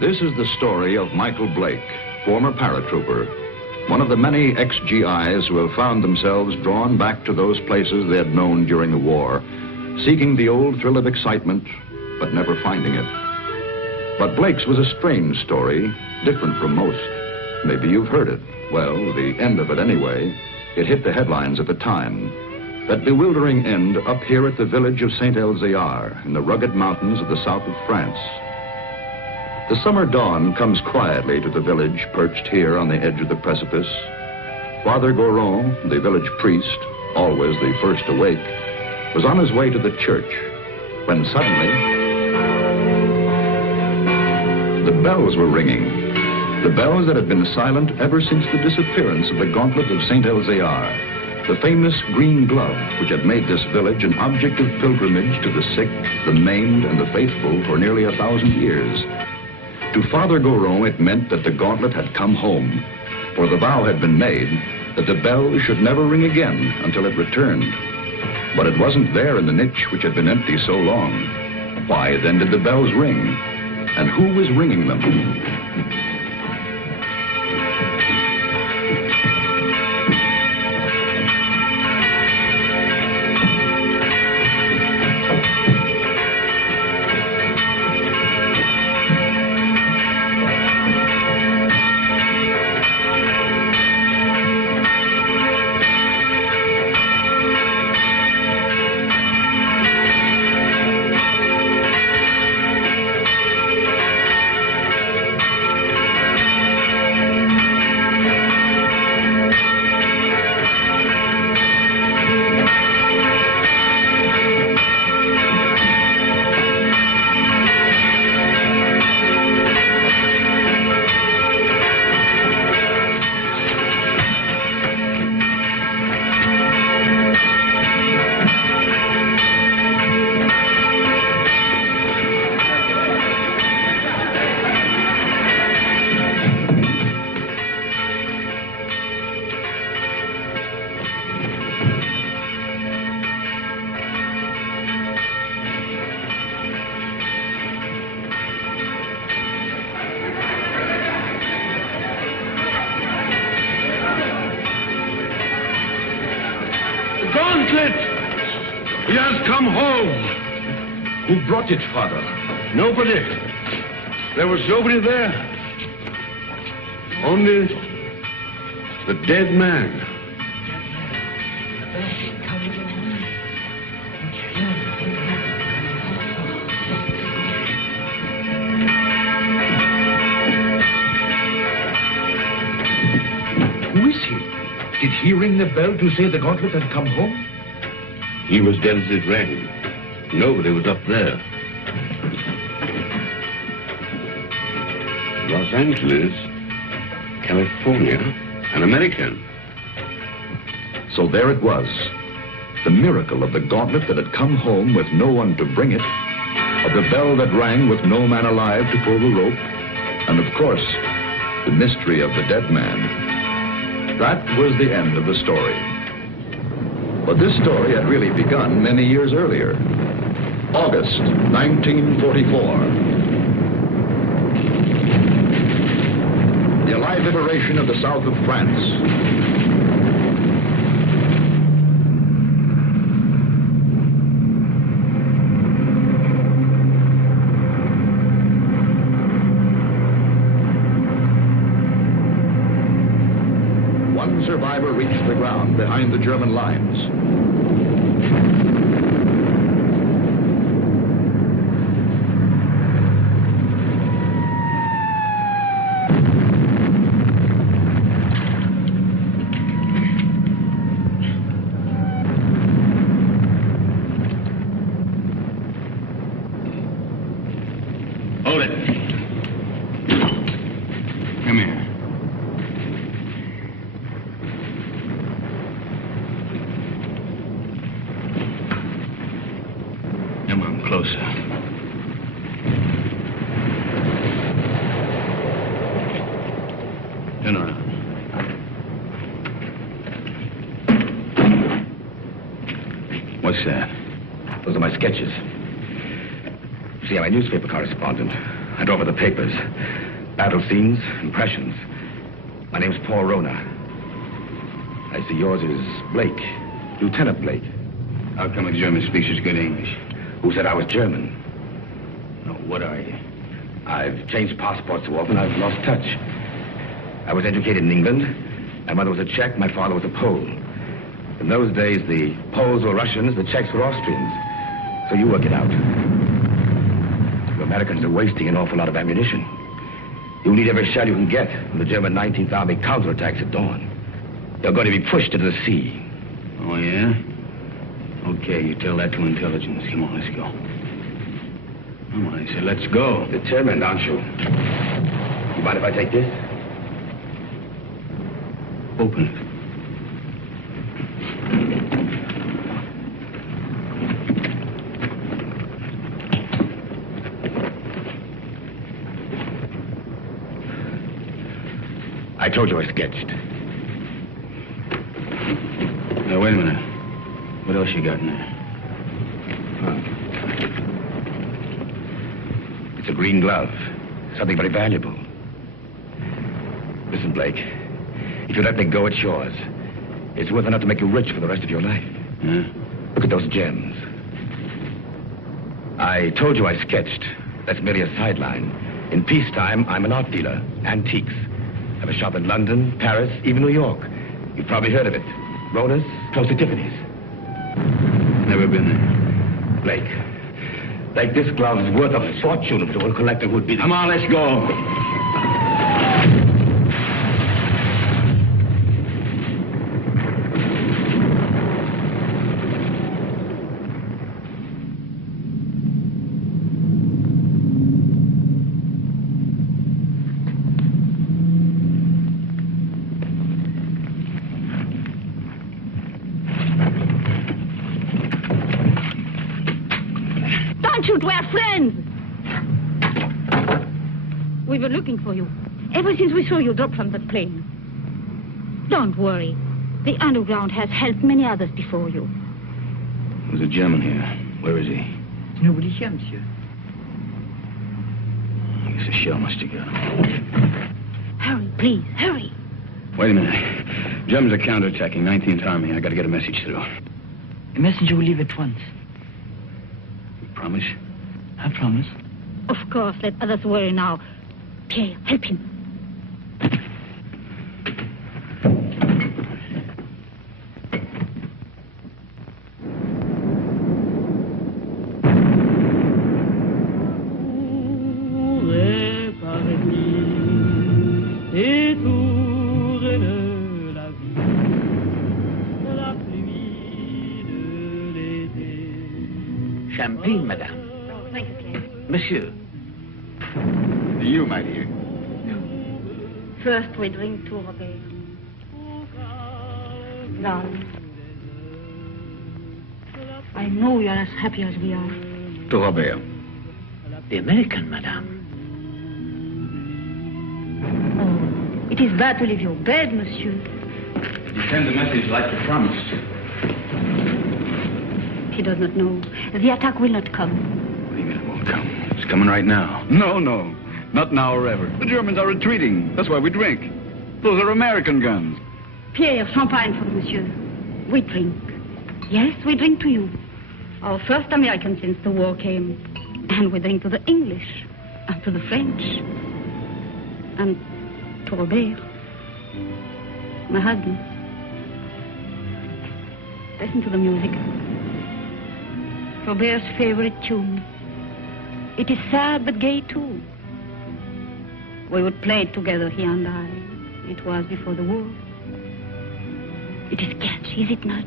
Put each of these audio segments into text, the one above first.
This is the story of Michael Blake, former paratrooper, one of the many ex-GIs who have found themselves drawn back to those places they had known during the war, seeking the old thrill of excitement, but never finding it. But Blake's was a strange story, different from most. Maybe you've heard it. Well, the end of it anyway. It hit the headlines at the time. That bewildering end up here at the village of Saint-Elzéar in the rugged mountains of the south of France. The summer dawn comes quietly to the village perched here on the edge of the precipice. Father Goron, the village priest, always the first awake, was on his way to the church when suddenly the bells were ringing. The bells that had been silent ever since the disappearance of the gauntlet of Saint-Elzéar, the famous green glove which had made this village an object of pilgrimage to the sick, the maimed, and the faithful for nearly 1,000 years. To Father Goron, it meant that the gauntlet had come home, for the vow had been made that the bell should never ring again until it returned. But it wasn't there in the niche which had been empty so long. Why then did the bells ring? And who was ringing them? He has come home. Who brought it, Father? Nobody. There was nobody there. Only the dead man. Who is he? Did he ring the bell to say the gauntlet had come home? He was dead as it rang. Nobody was up there. Los Angeles, California, an American. So there it was. The miracle of the gauntlet that had come home with no one to bring it, of the bell that rang with no man alive to pull the rope, and of course, the mystery of the dead man. That was the end of the story. But this story had really begun many years earlier. August 1944. The Allied liberation of the south of France. One survivor reached the ground behind the German lines. Hold it. Come here. Come on, closer. Turn around. What's that? Those are my sketches. See, I'm a newspaper correspondent. I drove over the papers. Battle scenes, impressions. My name's Paul Rona. I see yours is Blake. Lieutenant Blake. How come a German speaks such good English? Who said I was German? No, what are you? I've changed passports so often I've lost touch. I was educated in England. My mother was a Czech, my father was a Pole. In those days, the Poles were Russians, the Czechs were Austrians. So you work it out. You Americans are wasting an awful lot of ammunition. You need every shell you can get when the German 19th Army counterattacks at dawn. You're going to be pushed into the sea. Oh, yeah? Okay, you tell that to intelligence. Come on, let's go. Come on, I said, let's go. Determined, aren't you? You mind if I take this? Open it. I told you I sketched. Now, wait a minute. What else you got in there? It's a green glove. Something very valuable. Listen, Blake. If you let me go, it's yours. It's worth enough to make you rich for the rest of your life. Huh? Look at those gems. I told you I sketched. That's merely a sideline. In peacetime, I'm an art dealer. Antiques. I have a shop in London, Paris, even New York. You've probably heard of it. Rona's, close to Tiffany's. Never been there. Blake, this glove is worth a fortune to a collector who'd be... Come on, let's go. We're friends. We were looking for you ever since we saw you drop from the plane. Don't worry. The underground has helped many others before you. There's a German here. Where is he? Nobody here, monsieur. I guess a shell must have got him. Hurry, please, hurry. Wait a minute. Germans are counterattacking 19th Army. I got to get a message through. A messenger will leave at once. You promise? I promise. Of course, let others worry now. Pierre, help him. Champagne, madame. Thank you, Pierre. Monsieur. You, my dear. First we drink to Robert. Darling, I know you're as happy as we are. To Robert. The American, madame. Oh, it is bad to leave your bed, monsieur. You send the message like you promised. He does not know. The attack will not come. What do you mean it won't come? It's coming right now. No. Not now or ever. The Germans are retreating. That's why we drink. Those are American guns. Pierre, champagne for monsieur. We drink. Yes, we drink to you. Our first American since the war came. And we drink to the English. And to the French. And to Robert. My husband. Listen to the music. Robert's favorite tune. It is sad but gay too. We would play it together, he and I. It was before the war. It is catchy, is it not?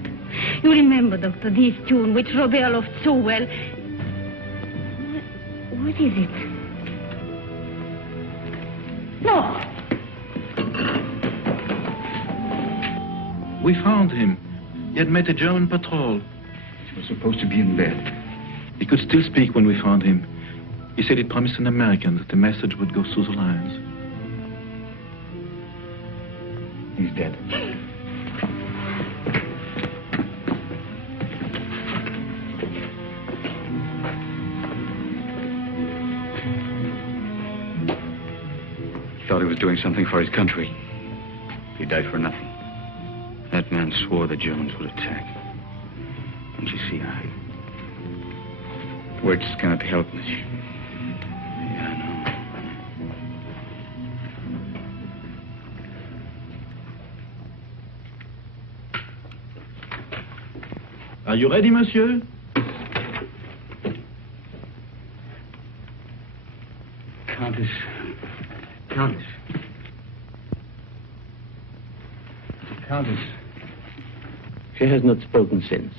You remember, Doctor, this tune which Robert loved so well. What is it? No! We found him. He had met a German patrol. He was supposed to be in bed. He could still speak when we found him. He said he'd promised an American that the message would go through the lines. He's dead. he was doing something for his country. He died for nothing. That man swore the Germans would attack. Don't you see, words cannot help, monsieur. Yeah, I know. Are you ready, monsieur? Countess. Countess. Countess. She has not spoken since.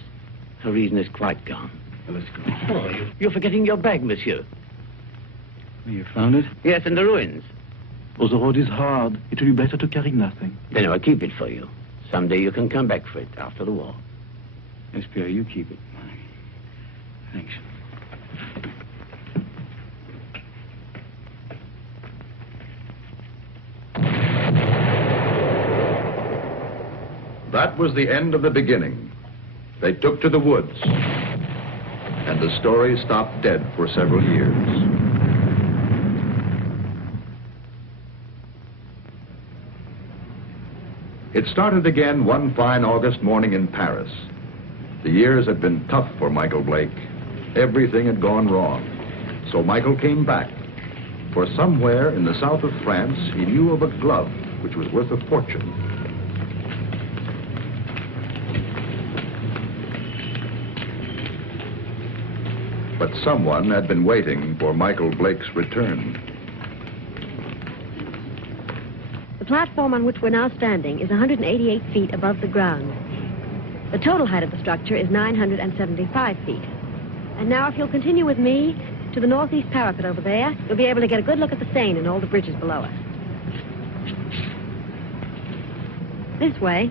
Her reason is quite gone. Well, let's go. Oh, you're forgetting your bag, monsieur. You found it? Yes, in the ruins. Oh, the road is hard. It will be better to carry nothing. Then I'll keep it for you. Someday you can come back for it after the war. Yes, Pierre, you keep it. Thanks. That was the end of the beginning. They took to the woods, and the story stopped dead for several years. It started again one fine August morning in Paris. The years had been tough for Michael Blake. Everything had gone wrong. So Michael came back. For somewhere in the south of France, he knew of a glove which was worth a fortune. But someone had been waiting for Michael Blake's return. The platform on which we're now standing is 188 feet above the ground. The total height of the structure is 975 feet. And now if you'll continue with me to the northeast parapet over there, you'll be able to get a good look at the Seine and all the bridges below us. This way.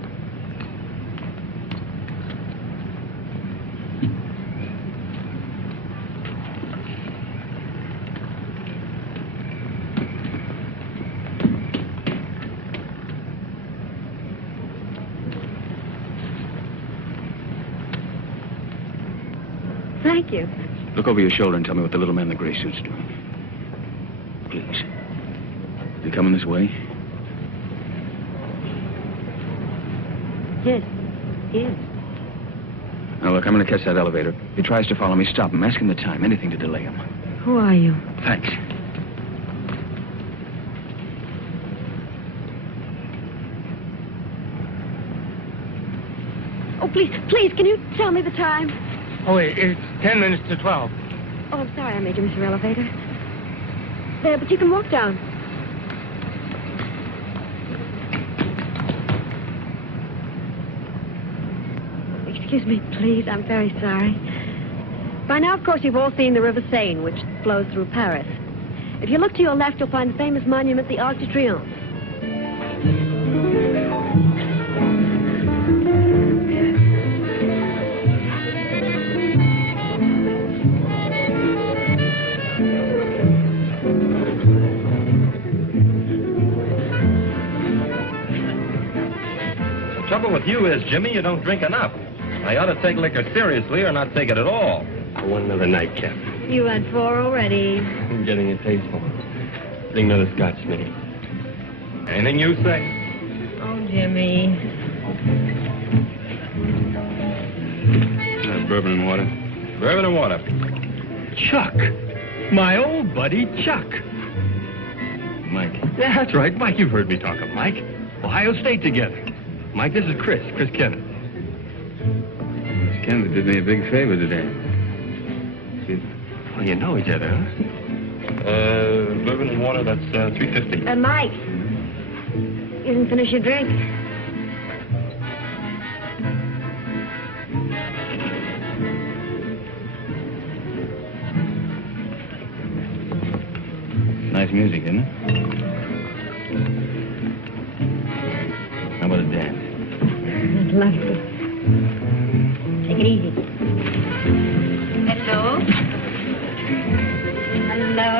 Thank you. Look over your shoulder and tell me what the little man in the gray suit's doing. Please. Is he coming this way? Yes, he is. Now, look, I'm going to catch that elevator. If he tries to follow me, stop him. Ask him the time. Anything to delay him. Who are you? Thanks. Oh, please, can you tell me the time? Oh, it's 10 minutes to 12. Oh, I'm sorry I made you miss your elevator. There, but you can walk down. Excuse me, please. I'm very sorry. By now, of course, you've all seen the River Seine, which flows through Paris. If you look to your left, you'll find the famous monument, the Arc de Triomphe. The trouble with you is, Jimmy, you don't drink enough. I ought to take liquor seriously or not take it at all. I want another nightcap. You had 4 already. I'm getting a taste for it. Bring another scotch, Smitty. Anything you say. Oh, Jimmy. Bourbon and water. Bourbon and water. Chuck. My old buddy, Chuck. Mike. Yeah, that's right. Mike, you've heard me talk of Mike. Ohio State together. Mike, this is Chris Kenneth. Miss Kennedy did me a big favor today. Well, you know each other, huh? Bourbon and water, that's $3.50. Mike. You didn't finish your drink. Nice music, isn't it? How about a dance? That's lovely. Take it easy. Hello. Hello.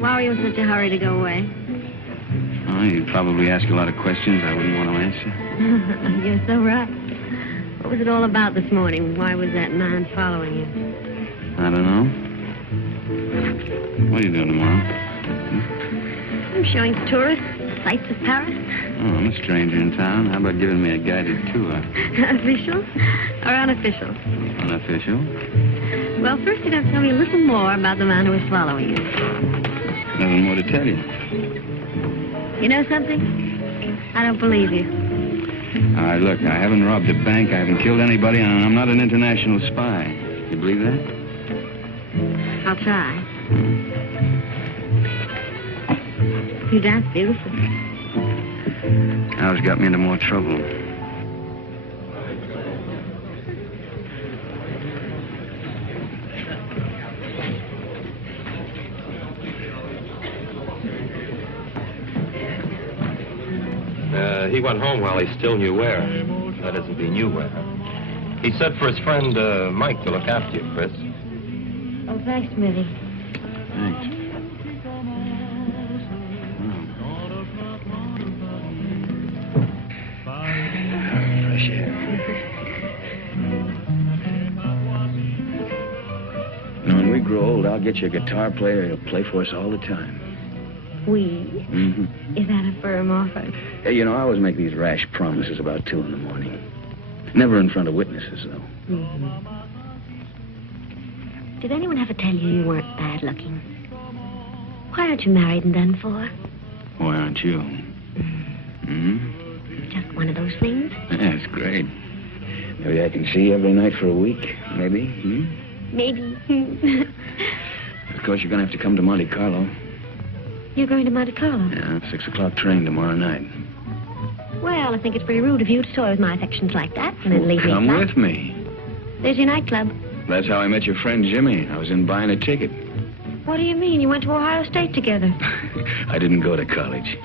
Why are you in such a hurry? hurry to go away? Oh, you'd probably ask a lot of questions I wouldn't want to answer. You're so right. What was it all about this morning? Why was that man following you? I don't know. What are you doing tomorrow? I'm showing tourists sights of Paris. Oh, I'm a stranger in town. How about giving me a guided tour? Official or unofficial? Unofficial. Well, first you'd have to tell me a little more about the man who was following you. Nothing more to tell you. You know something? I don't believe you. All right, look, I haven't robbed a bank, I haven't killed anybody, and I'm not an international spy. You believe that? I'll try. You dance beautifully. Now it's got me into more trouble. He went home while he still knew where. That is, if he knew where. He said for his friend, Mike, to look after you, Chris. Oh, thanks, Smithy. Thanks. Fresh air. When we grow old, I'll get you a guitar player who'll play for us all the time. We? Mm-hmm. Is that a firm offer? Hey, you know, I always make these rash promises about 2 in the morning. Never in front of witnesses, though. Mm-hmm. Did anyone ever tell you you weren't bad looking? Why aren't you married and done for? Why aren't you? Just one of those things? Yeah, it's great. Maybe I can see you every night for a week. Maybe. Maybe. Of course, you're going to have to come to Monte Carlo. You're going to Monte Carlo? Yeah, 6 o'clock train tomorrow night. Well, I think it's pretty rude of you to toy with my affections like that and then leave me Come flat. with me. There's your nightclub. That's how I met your friend Jimmy. I was in buying a ticket. What do you mean? You went to Ohio State together. I didn't go to college.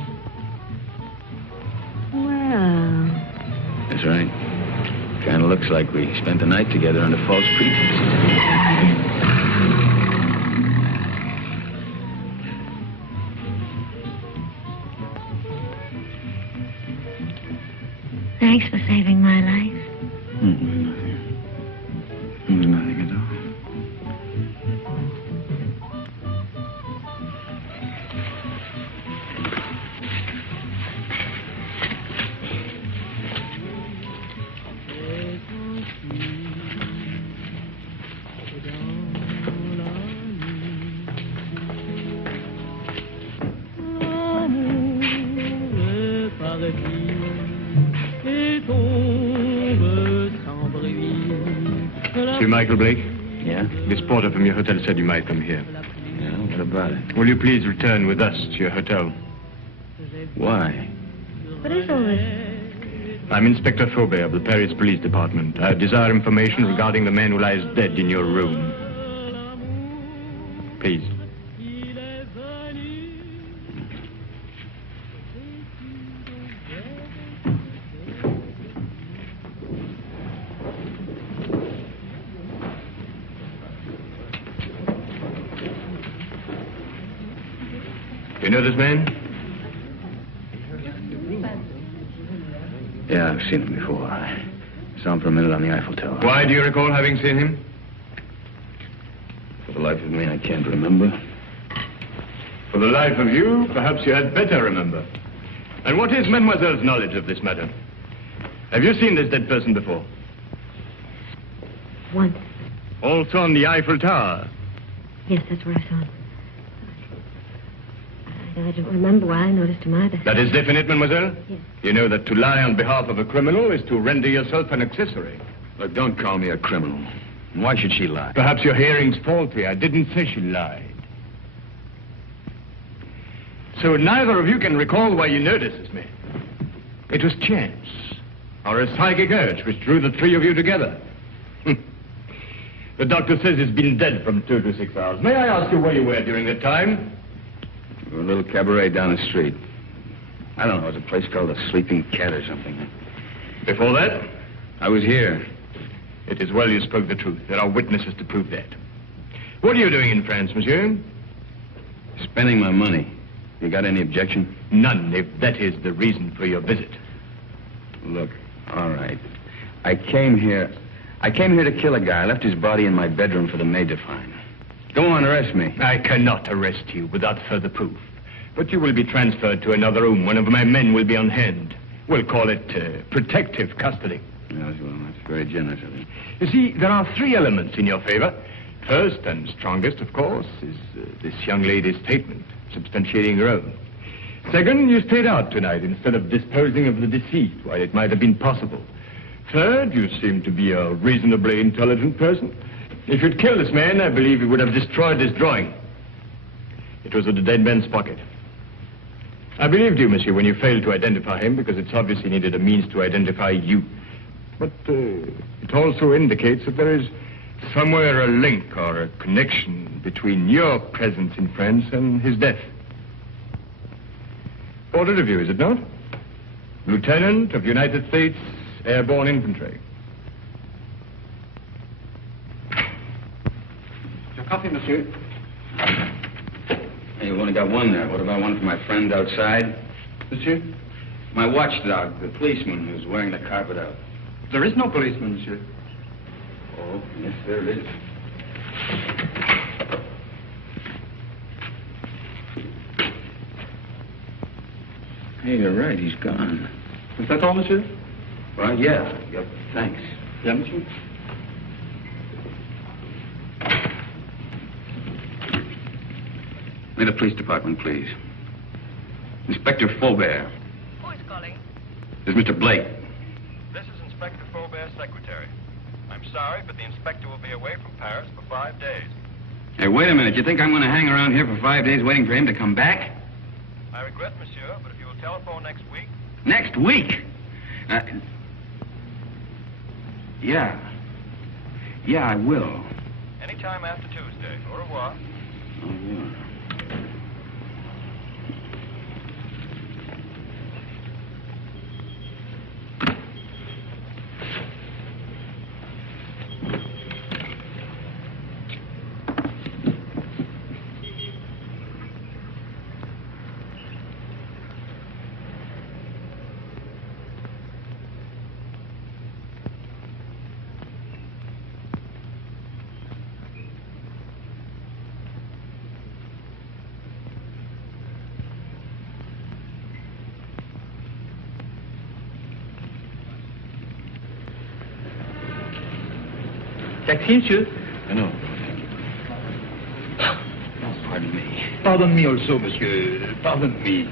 Well... That's right. Kind of looks like we spent the night together under false pretenses. Thanks for saving my life. Nothing at all. Monsieur Michael Blake? Yeah? This porter from your hotel said you might come here. Yeah, what about it? Will you please return with us to your hotel? Why? What is all this? I'm Inspector Faubert of the Paris Police Department. I desire information regarding the man who lies dead in your room. Please. You know this man? Yeah, I've seen him before. I saw him for a minute on the Eiffel Tower. Why do you recall having seen him? For the life of me, I can't remember. For the life of you, perhaps you had better remember. And what is Mademoiselle's knowledge of this matter? Have you seen this dead person before? Once. Also on the Eiffel Tower? Yes, that's where I saw him. I don't remember why I noticed him either. That is definite, mademoiselle? Yes. You know that to lie on behalf of a criminal is to render yourself an accessory. Look, don't call me a criminal. Why should she lie? Perhaps your hearing's faulty. I didn't say she lied. So neither of you can recall why you noticed this man. It was chance, or a psychic urge which drew the 3 of you together. The doctor says he's been dead from 2 to 6 hours. May I ask you where you were during that time? A little cabaret down the street. I don't know, it was a place called the Sleeping Cat or something. Before that? I was here. It is well you spoke the truth. There are witnesses to prove that. What are you doing in France, monsieur? Spending my money. You got any objection? None, if that is the reason for your visit. Look, all right. I came here to kill a guy. I left his body in my bedroom for the maid to find. Go on, arrest me. I cannot arrest you without further proof. But you will be transferred to another room. One of my men will be on hand. We'll call it protective custody. Yes, well, that's very generous of you. You see, there are 3 elements in your favor. First and strongest, of course, is this young lady's statement, substantiating her own. Second, you stayed out tonight instead of disposing of the deceased while it might have been possible. Third, you seem to be a reasonably intelligent person. If you'd killed this man, I believe you would have destroyed his drawing. It was in the dead man's pocket. I believed you, monsieur, when you failed to identify him, because it's obvious he needed a means to identify you. But it also indicates that there is somewhere a link or a connection between your presence in France and his death. Ordered of you, is it not? Lieutenant of United States Airborne Infantry. Your coffee, monsieur. Hey, you've only got one there. What about one for my friend outside? Monsieur? My watchdog, the policeman who's wearing the carpet out. There is no policeman, monsieur. Oh, yes, there is. Hey, you're right. He's gone. Is that all, monsieur? Well, yeah. Yep. Thanks. Yeah, monsieur? May the police department, please. Inspector Faubert. Who is calling? Is Mr. Blake. This is Inspector Faubert's secretary. I'm sorry, but the inspector will be away from Paris for 5 days. Hey, wait a minute. You think I'm going to hang around here for 5 days waiting for him to come back? I regret, monsieur, but if you will telephone next week... Next week? Yeah. Yeah, I will. Anytime after Tuesday. Au revoir. Au revoir. Taxi, monsieur? No. Oh, pardon me. Pardon me also, monsieur. Pardon me.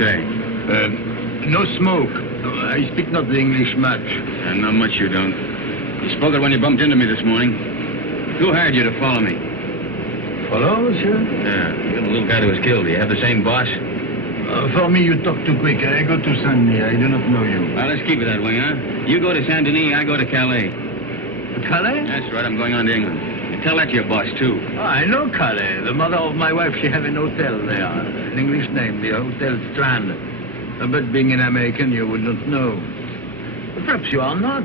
say? No smoke. I speak not the English much. Not much you don't. You spoke it when you bumped into me this morning. Who hired you to follow me? Follow, monsieur? Yeah, you're the little guy that was killed. Do you have the same boss? For me, you talk too quick. I go to Saint-Denis. I do not know you. Well, let's keep it that way, huh? You go to Saint-Denis, I go to Calais. Calais? That's right, I'm going on to England. You tell that to your boss, too. Oh, I know Calais. The mother of my wife, she have an hotel there. An English name, the Hotel Strand. But being an American, you would not know. Perhaps you are not.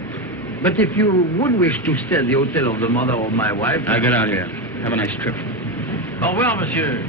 But if you would wish to stay at the hotel of the mother of my wife... I'll get out here. Have a nice trip. Au revoir, monsieur.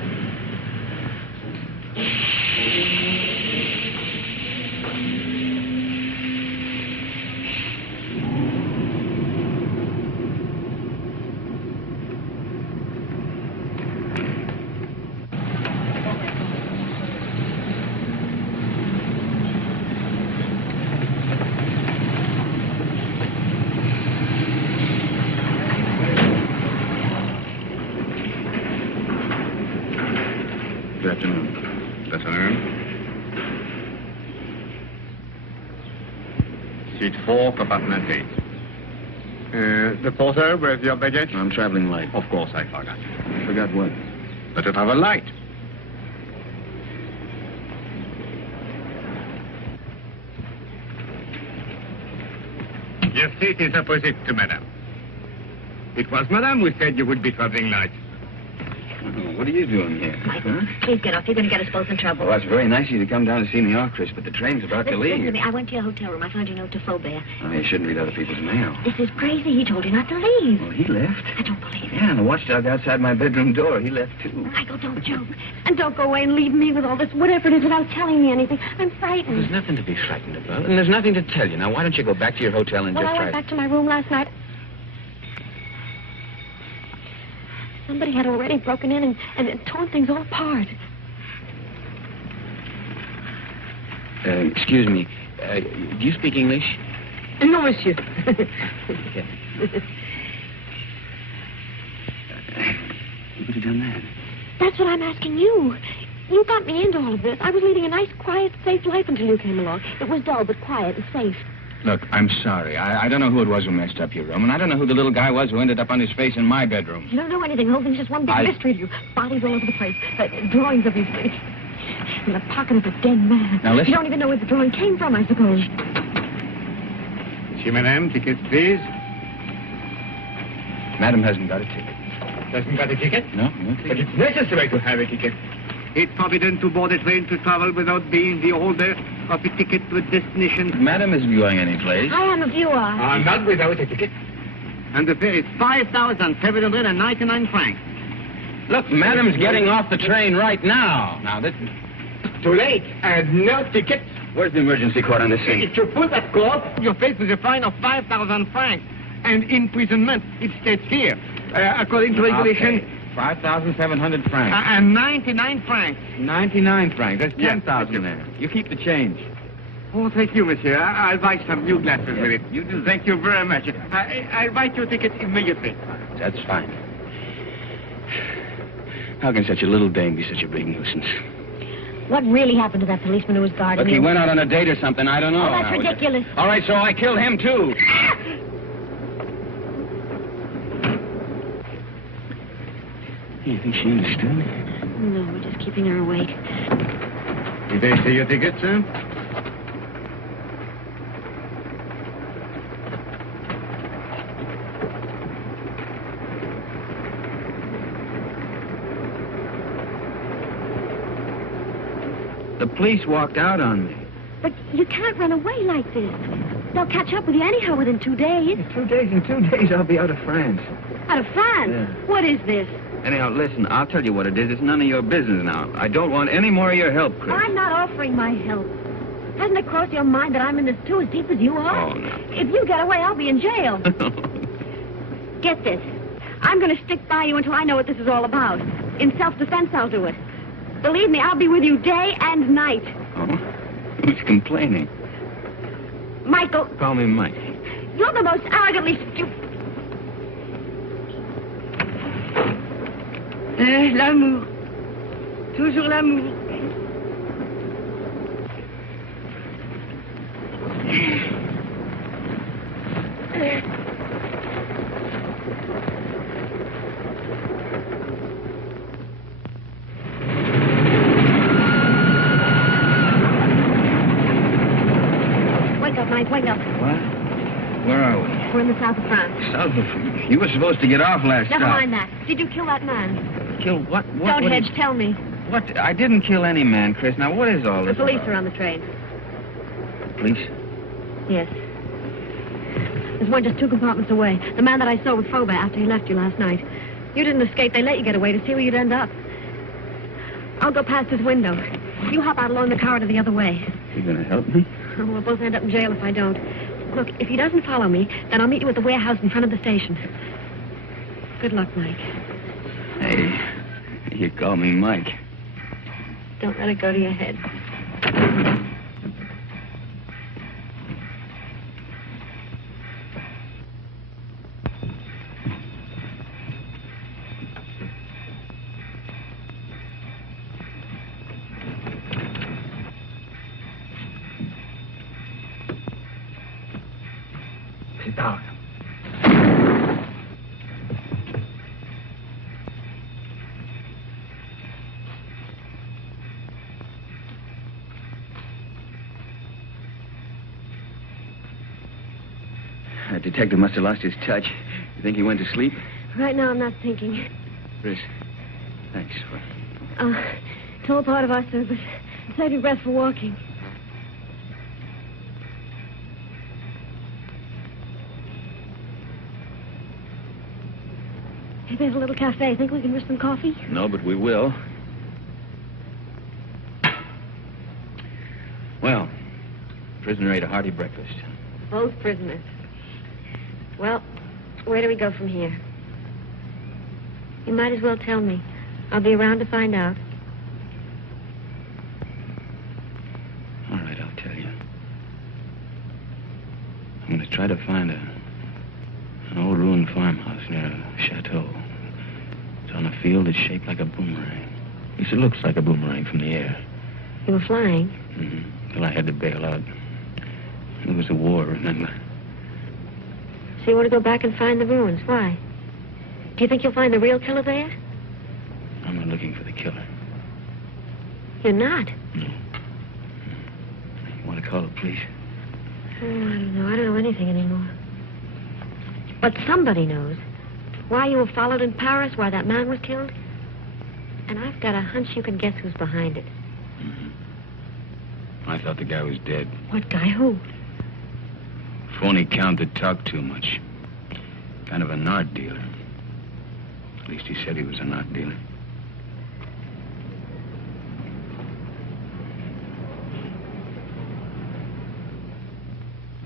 Good afternoon. That's an arm. Seat 4, compartment 8. The porter, where's your baggage? I'm traveling light. Of course, I forgot. You forgot what? But to travel light. Your seat is opposite to Madame. It was Madame who said you would be traveling light. What are you doing here? Michael, please get off. You're going to get us both in trouble. Well, that's very nice of you to come down to see me off, Chris, but the train's about to Listen to leave. me. I went to your hotel room. I found your note to Flaubert. Oh, you shouldn't read other people's mail. This is crazy. He told you not to leave. Well, he left. I don't believe it. Yeah, and the watchdog outside my bedroom door, he left, too. Michael, don't joke. And don't go away and leave me with all this whatever it is without telling me anything. I'm frightened. There's nothing to be frightened about, and there's nothing to tell you. Now, why don't you go back to your hotel and Well, just I try... went back to my room last night. Somebody had already broken in and torn things all apart. Excuse me. Do you speak English? No, monsieur. Who would have done that? That's what I'm asking you. You got me into all of this. I was leading a nice, quiet, safe life until you came along. It was dull, but quiet and safe. Look, I'm sorry. I don't know who it was who messed up your room, and I don't know who the little guy was who ended up on his face in my bedroom. You don't know anything. The whole thing's just one big mystery to you. Bodies all over the place. Drawings of his face. In the pocket of a dead man. Now, listen. You don't even know where the drawing came from, I suppose. Monsieur, Madame, tickets, please. Madam hasn't got a ticket. Doesn't got a ticket? No ticket. But it's necessary to have a ticket. It's forbidden to board a train to travel without being the holder of a ticket to a destination. Madam isn't going anyplace. I am if you are. Not without a ticket. And the fare is 5,799 francs. Look, Madam's getting off the train right now. Now, this... Too late. And no ticket. Where's the emergency cord on this thing? If you pull that cord, you're faced with a fine of 5,000 francs. And imprisonment. It states here, according to regulation... Okay. 5,700 francs. And 99 francs. 99 francs. That's Yes, 10,000 there. You keep the change. Oh, thank you, monsieur. I'll buy some new glasses with it. You do. Thank you very much. I'll write your ticket immediately. That's fine. How can such a little dame be such a big nuisance? What really happened to that policeman who was guarding Look, he you? went out on a date or something. I don't know. Oh, that's ridiculous. All right, so I killed him, too. You think she understood? No, we're just keeping her awake. Did they see your ticket, sir? The police walked out on me. But you can't run away like this. They'll catch up with you anyhow within 2 days. In 2 days, I'll be out of France. Out of France? Yeah. What is this? Anyhow, listen, I'll tell you what it is. It's none of your business now. I don't want any more of your help, Chris. I'm not offering my help. Hasn't it crossed your mind that I'm in this too as deep as you are? Oh, no. If you get away, I'll be in jail. Get this. I'm going to stick by you until I know what this is all about. In self-defense, I'll do it. Believe me, I'll be with you day and night. Oh? Who's complaining? Michael. Call me Mike. You're the most arrogantly stupid... L'amour. Toujours l'amour. in the south of France. South of... You were supposed to get off last Never stop. mind that. Did you kill that man? Kill what? Don't hedge, tell me. What? I didn't kill any man, Chris. Now, what is all The this police about? are on the train. Police? Yes. There's one just 2 compartments away. The man that I saw with Faubert after he left you last night. You didn't escape. They let you get away to see where you'd end up. I'll go past his window. You hop out along the corridor the other way. You gonna help me? Oh, we'll both end up in jail if I don't. Look, if he doesn't follow me, then I'll meet you at the warehouse in front of the station. Good luck, Mike. Hey, you call me Mike. Don't let it go to your head. Sit down. That detective must have lost his touch. You think he went to sleep? Right now, I'm not thinking. Chris, thanks for... It's all part of our service. Save your breath for walking. Hey, there's a little cafe. Think we can risk some coffee? No, but we will. Well, prisoner ate a hearty breakfast. Both prisoners. Well, where do we go from here? You might as well tell me. I'll be around to find out. All right, I'll tell you. I'm going to try to find an old ruined farmhouse near a chateau. It's on a field that's shaped like a boomerang. At least it looks like a boomerang from the air. You were flying? Mm-hmm. Well, I had to bail out. It was a war, remember? So you want to go back and find the ruins? Why? Do you think you'll find the real killer there? I'm not looking for the killer. You're not? No. You want to call the police? Oh, I don't know. I don't know anything anymore. But somebody knows. Why you were followed in Paris, why that man was killed. And I've got a hunch you can guess who's behind it. Mm-hmm. I thought the guy was dead. What guy? Who? Phony count that talked too much. Kind of an art dealer. At least he said he was an art dealer.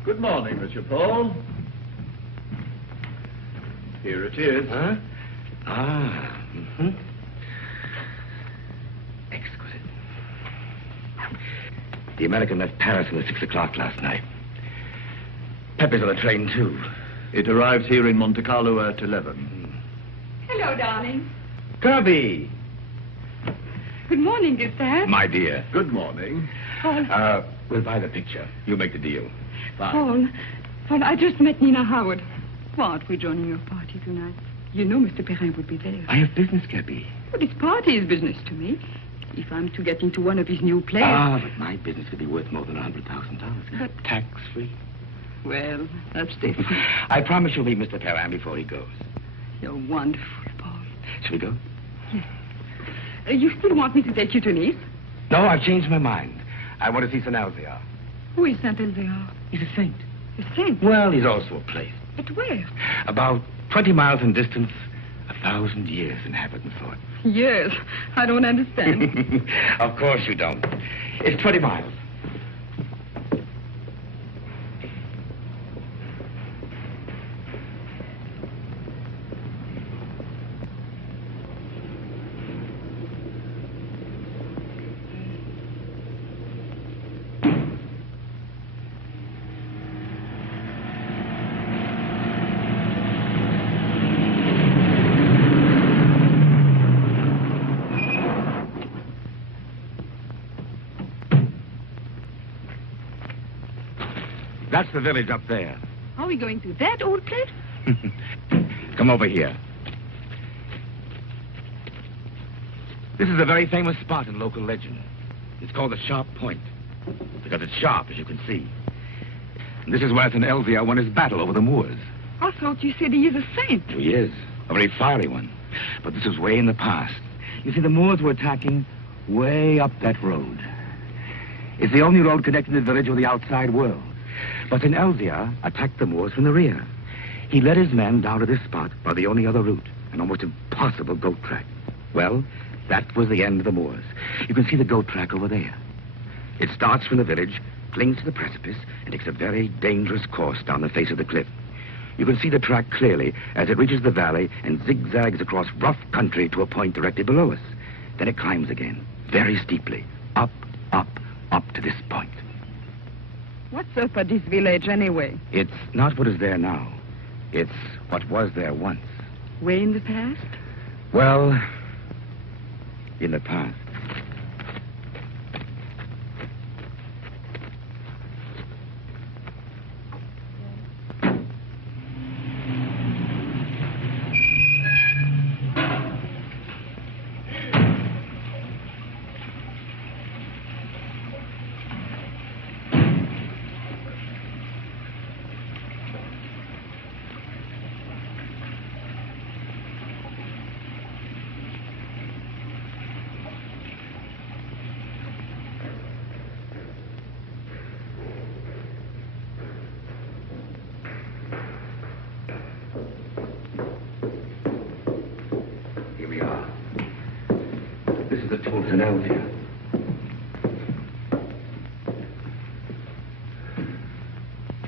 Good morning, Monsieur Paul. Here it is. Huh? Ah. Mm-hmm. Exquisite. The American left Paris at 6 o'clock last night. Pepe's on the train, too. It arrives here in Monte Carlo at 11. Hello, darling. Kirby! Good morning, Gustave. My dear. Good morning. Paul, We'll buy the picture. You make the deal. Bye. Paul, I just met Nina Howard. Why aren't we joining your party tonight? You know Mr. Perrin would be there. I have business, Kirby. But his party is business to me. If I'm to get into one of his new plays... But my business could be worth more than $100,000. But- Tax-free. Well, that's different. I promise you'll meet Mr. Perrin before he goes. You're wonderful, Paul. Shall we go? Yes. You still want me to take you to Nice? No, I've changed my mind. I want to see Saint Elzéar. Who is Saint Elzéar? He's a saint. A saint? Well, he's also a place. But where? About 20 miles in distance, 1,000 years in habit and thought. Yes, I don't understand. Of course you don't. It's 20 miles. That's the village up there. Are we going to that old place? Come over here. This is a very famous spot in local legend. It's called the Sharp Point, because it's sharp, as you can see. And this is where Saint Elzéar won his battle over the Moors. I thought you said he is a saint. He is. A very fiery one. But this was way in the past. You see, the Moors were attacking way up that road. It's the only road connecting the village with the outside world. But St. Elzea attacked the Moors from the rear. He led his men down to this spot by the only other route, an almost impossible goat track. Well, that was the end of the Moors. You can see the goat track over there. It starts from the village, clings to the precipice, and takes a very dangerous course down the face of the cliff. You can see the track clearly as it reaches the valley and zigzags across rough country to a point directly below us. Then it climbs again, very steeply, up, up, up to this point. What's up at this village, anyway? It's not what is there now. It's what was there once. Way in the past? Well, in the past.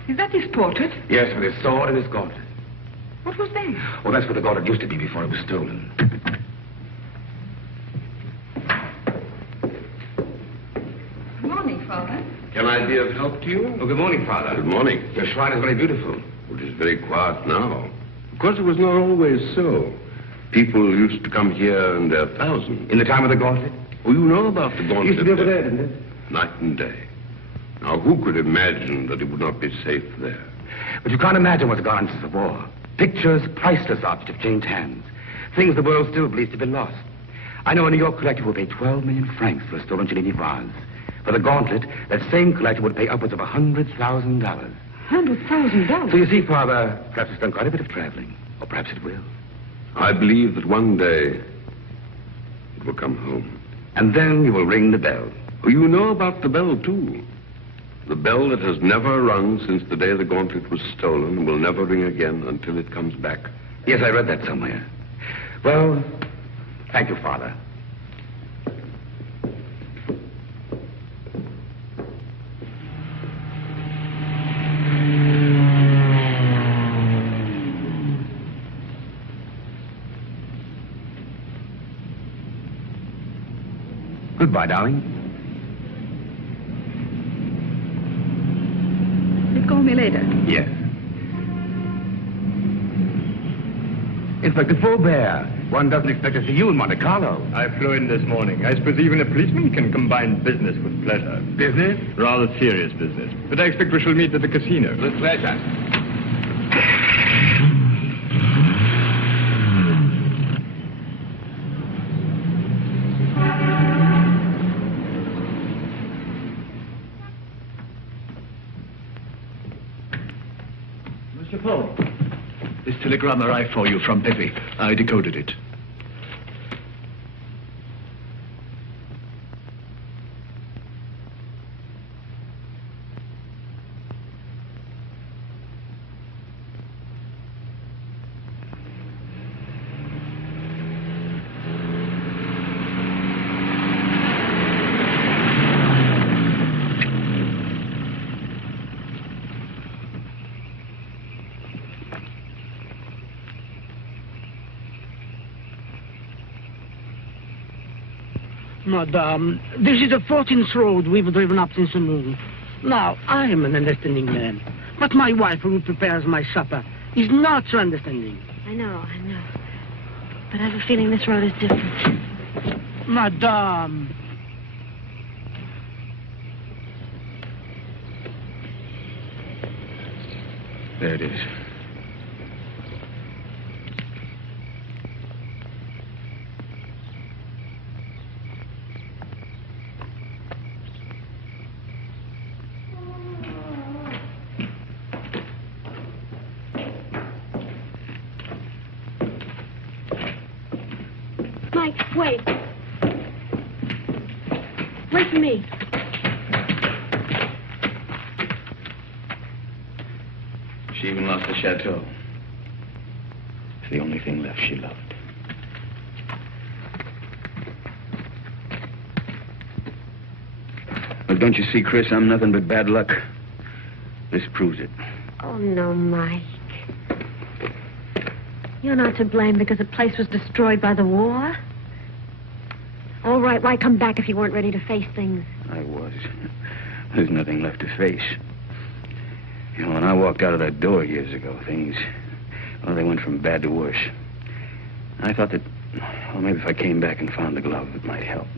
Is that his portrait? Yes, with his sword and his gauntlet. What was that? Oh, that's where the gauntlet used to be before it was stolen. Good morning, Father. Can I be of help to you? Oh, good morning, Father. Good morning. Your shrine is very beautiful. It is very quiet now. Of course, it was not always so. People used to come here in their thousands. In the time of the gauntlet? Oh, you know about the gauntlet. It used to be over there, didn't it? Night and day. Now, who could imagine that it would not be safe there? But you can't imagine what's gone since the war. Pictures, priceless objects have changed hands. Things the world still believes to be lost. I know a New York collector will pay 12 million francs for a stolen Cellini vase. For the gauntlet, that same collector would pay upwards of $100,000. $100,000? So you see, Father, perhaps it's done quite a bit of traveling. Or perhaps it will. I believe that one day it will come home. And then you will ring the bell. Oh, you know about the bell, too. The bell that has never rung since the day the gauntlet was stolen and will never ring again until it comes back. Yes, I read that somewhere. Well, thank you, Father. Goodbye, darling. You'll call me later. Yes. Inspector Faubert, one doesn't expect to see you in Monte Carlo. I flew in this morning. I suppose even a policeman can combine business with pleasure. Business? Rather serious business. But I expect we shall meet at the casino. With pleasure. Mr. Paul, this telegram arrived for you from Pepe. I decoded it. Madame, this is the 14th road we've driven up since the moon. Now, I am an understanding man. But my wife, who prepares my supper, is not so understanding. I know. But I have a feeling this road is different. Madame. There it is. Mike, wait. Wait for me. She even lost the chateau. It's the only thing left she loved. Well, don't you see, Chris, I'm nothing but bad luck. This proves it. Oh, no, Mike. You're not to blame because the place was destroyed by the war. All right, why come back if you weren't ready to face things? I was. There's nothing left to face. You know, when I walked out of that door years ago, things, well, they went from bad to worse. I thought that, well, maybe if I came back and found the glove, it might help.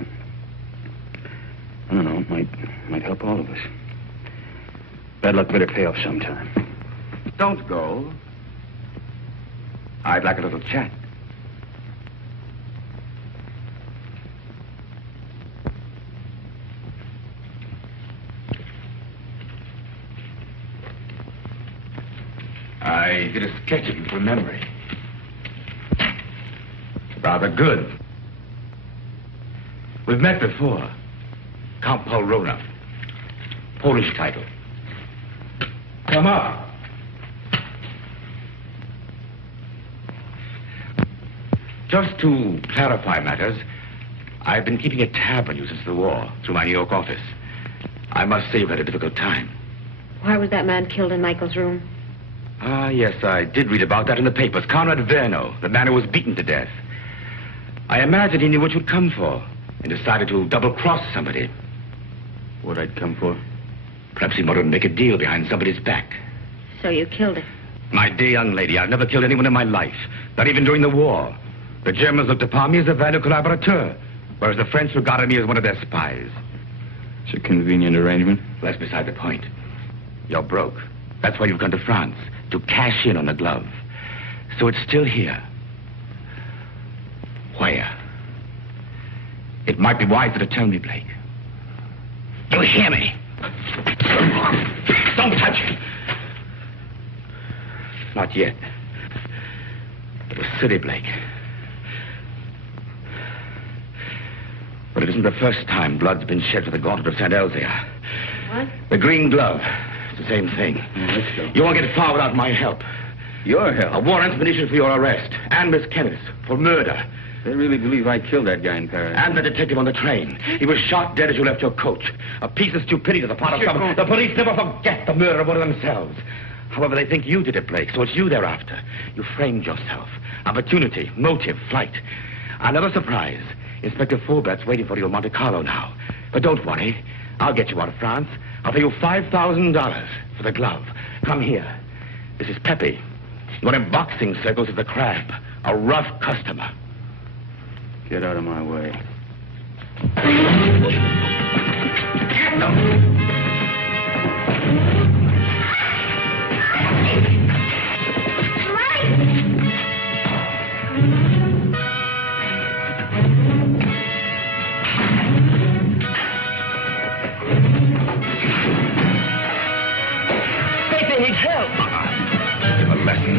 I don't know, it might help all of us. Bad luck better pay off sometime. Don't go. I'd like a little chat. I did a sketch of you from memory. Rather good. We've met before. Count Polrona. Polish title. Come up. Just to clarify matters, I've been keeping a tab on you since the war, through my New York office. I must say you've had a difficult time. Why was that man killed in Michael's room? Ah, yes, I did read about that in the papers. Conrad Verno, the man who was beaten to death. I imagined he knew what you'd come for and decided to double-cross somebody. What I'd come for? Perhaps he wanted to make a deal behind somebody's back. So you killed him? My dear young lady, I've never killed anyone in my life, not even during the war. The Germans looked upon me as a valued collaborateur, whereas the French regarded me as one of their spies. It's a convenient arrangement. Well, that's beside the point. You're broke. That's why you've gone to France, to cash in on the glove. So it's still here. Where? It might be wiser to tell me, Blake. You hear me? Don't touch it. Not yet. It was silly, Blake. But it isn't the first time blood's been shed for the gauntlet of St. Elzea. What? The green glove. It's the same thing. Let's go. You won't get far without my help. Your help? A warrant's been issued for your arrest. And Miss Kenneth for murder. They really believe I killed that guy in Paris. And the detective on the train. He was shot dead as you left your coach. A piece of stupidity on the part of someone. The police never forget the murder of one of themselves. However, they think you did it, Blake, so it's you they're after. You framed yourself. Opportunity, motive, flight. Another surprise. Inspector Faubert's waiting for you in Monte Carlo now. But don't worry. I'll get you out of France. I'll pay you $5,000 for the glove. Come here. This is Pepe. Known in boxing circles as the Crab. A rough customer. Get out of my way. No. Pepe needs help. Give a lesson.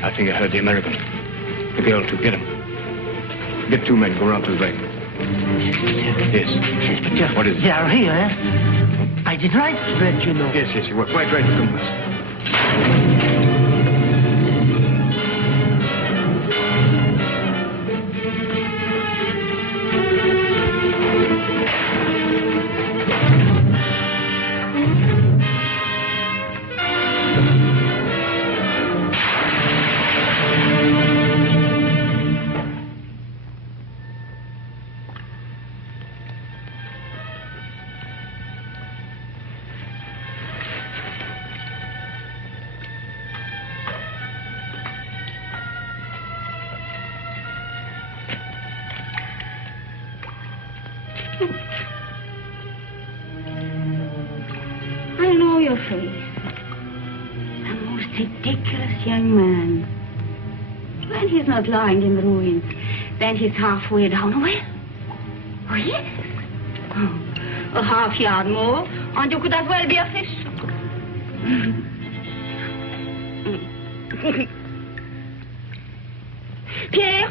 I think I heard the American. The girl to get him. Get two men, go around to the bank. Yes. Inspector. What is it? They are here, eh? I did right to let you know. Yes, you were quite right to come with us. I know your face. A most ridiculous young man. When he's not lying in the ruins, then he's halfway down a well. Oh, yes. Oh, a half yard more, and you could as well be a fish. Pierre?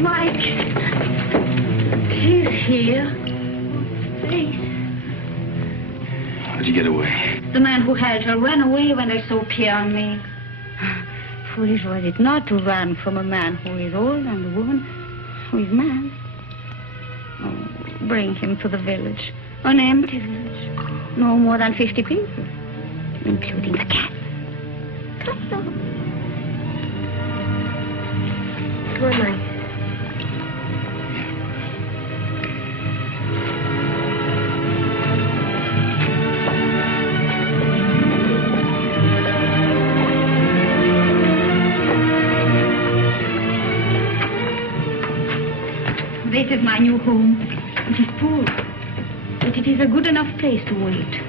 Mike, he's here. Please. How'd you get away? The man who held her ran away when they saw Pierre and me. Foolish was it not to run from a man who is old and a woman who is mad. Oh, bring him to the village. An empty village. No more than 50 people, including the cat. Come on. Come on, Mike. This is my new home. It is poor, but it is a good enough place to wait.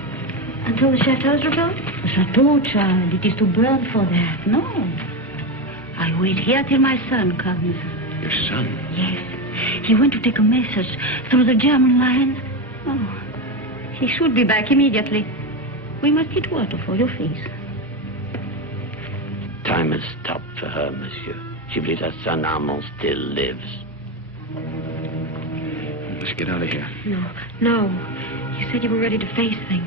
Until the chateau's rebuilt? The chateau, child, it is to burn for that. No. I wait here till my son comes. Your son? Yes. He went to take a message through the German lines. Oh, he should be back immediately. We must get water for your face. Time has stopped for her, monsieur. She believes her son Armand still lives. Let's get out of here. No. You said you were ready to face things.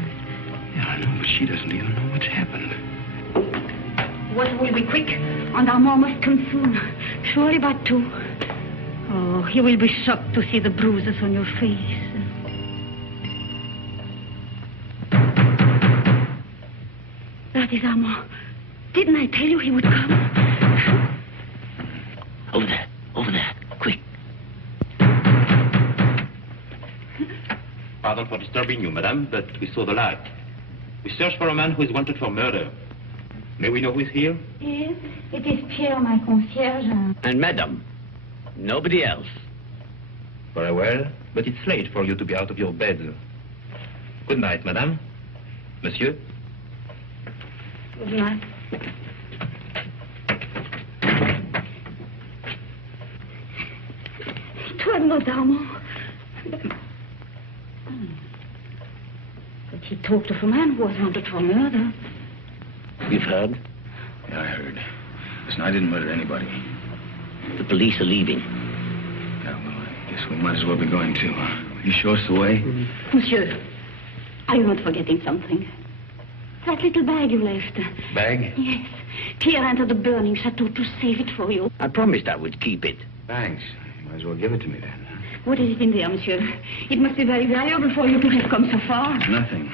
Yeah, I know, but she doesn't even know what's happened. Water will be quick, and Armand must come soon. Surely about 2. Oh, he will be shocked to see the bruises on your face. That is Armand. Didn't I tell you he would come? Over there, quick. Pardon for disturbing you, madame, but we saw the light. We search for a man who is wanted for murder. May we know who is here? Yes, it is Pierre, my concierge. And madame, nobody else. Very well, but it's late for you to be out of your bed. Good night, madame. Monsieur? Good night. It was not Armand. But he talked of a man who was wanted for murder. You've heard? Yeah, I heard. Listen, I didn't murder anybody. The police are leaving. Yeah, well, I guess we might as well be going too. You show us the way? Monsieur, are you not forgetting something? That little bag you left. Bag? Yes. Pierre entered the burning chateau to save it for you. I promised I would keep it. Thanks. You might as well give it to me then. What is it in there, monsieur? It must be very valuable for you to have come so far. Nothing.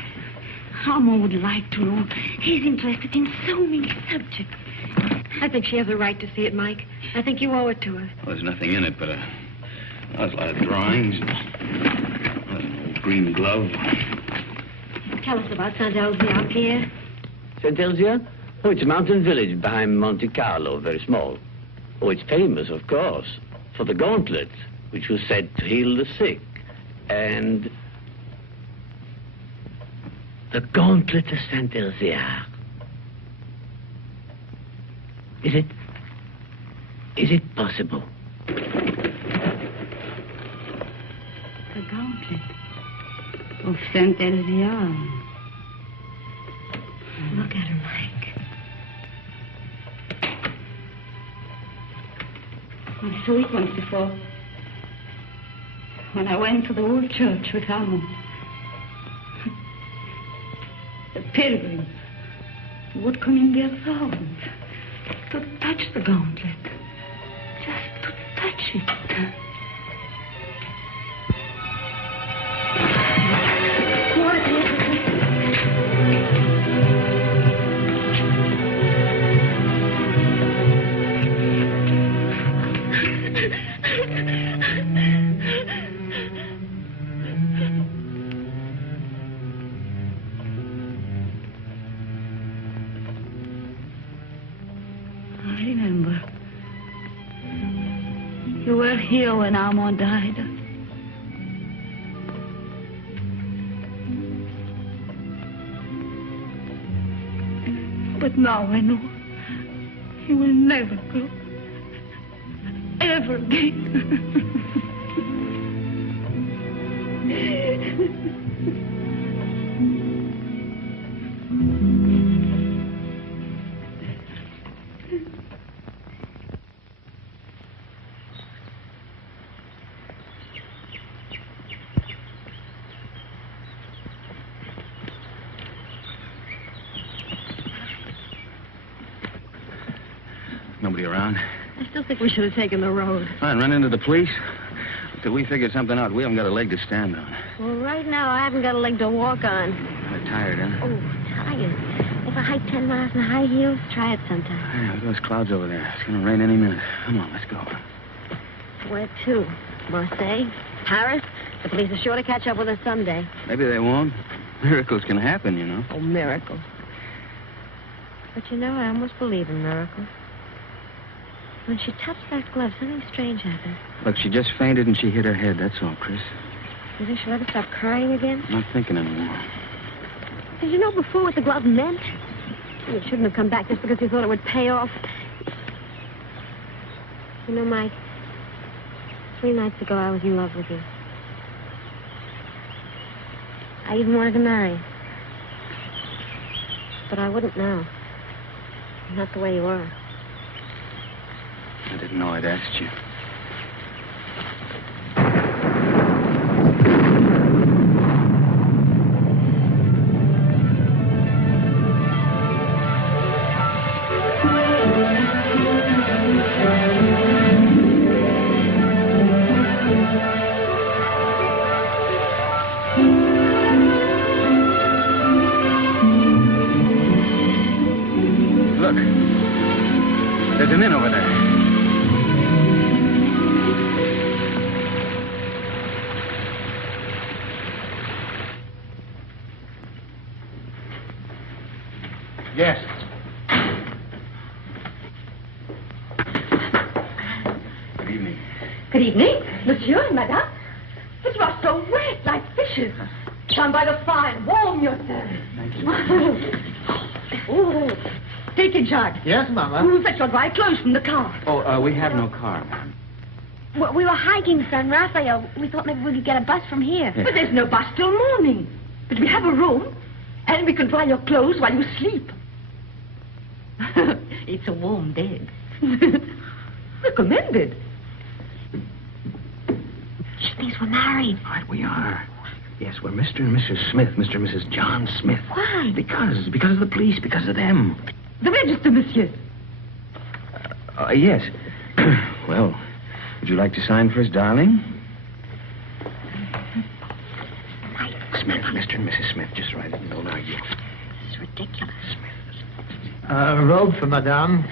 Armand would like to know. He's interested in so many subjects. I think she has a right to see it, Mike. I think you owe it to her. Well, there's nothing in it but a lot of drawings and an old green glove. Tell us about Saint-Elzia, Pierre. Saint-Elzia? Oh, it's a mountain village behind Monte Carlo, very small. Oh, it's famous, of course, for the gauntlet, which was said to heal the sick. And the gauntlet of Saint-Elzia. Is it possible? The gauntlet of Saint-Elzia. Look at her, Mike. I saw it once before. When I went to the old church with Armand. The pilgrims would come in their thousands to touch the gauntlet. Just to touch it. What is it? remember. You were here when Armand died. But now I know he will never go. Ever again. Nobody around? I still think we should have taken the road. Fine, run into the police. Until we figure something out, we haven't got a leg to stand on. Well, right now, I haven't got a leg to walk on. Kind of tired, huh? Oh, tired. If I hike 10 miles in high heels, try it sometime. Yeah, look at those clouds over there. It's going to rain any minute. Come on, let's go. Where to? Marseille? Paris? The police are sure to catch up with us someday. Maybe they won't. Miracles can happen, you know. Oh, miracles. But you know, I almost believe in miracles. When she touched that glove, something strange happened. Look, she just fainted and she hit her head. That's all, Chris. You think she'll ever stop crying again? I'm not thinking anymore. Did you know before what the glove meant? You shouldn't have come back just because you thought it would pay off. You know, Mike, 3 nights ago I was in love with you. I even wanted to marry you. But I wouldn't now. Not the way you are. I didn't know I'd asked you. Look, there's an inn over there. Yes. Good evening. Good evening, monsieur and madame. But you are so wet, like fishes. Stand by the fire and warm yourselves. Thank you. Oh, take it, Jacques. Yes, Mama. We'll fetch your dry clothes from the car. Oh, we have no car, ma'am. Well, we were hiking San Rafael. We thought maybe we could get a bus from here. But there's no bus till morning. But we have a room, and we can dry your clothes while you sleep. It's a warm bed. Recommended. She thinks we're married. Right, we are. Yes, we're Mr. and Mrs. Smith, Mr. and Mrs. John Smith. Why? Because of the police, because of them. The register, monsieur. Yes. Well, would you like to sign for us, darling? Smith, Mr. and Mrs. Smith, just write it and don't argue. This is ridiculous. A robe for Madame,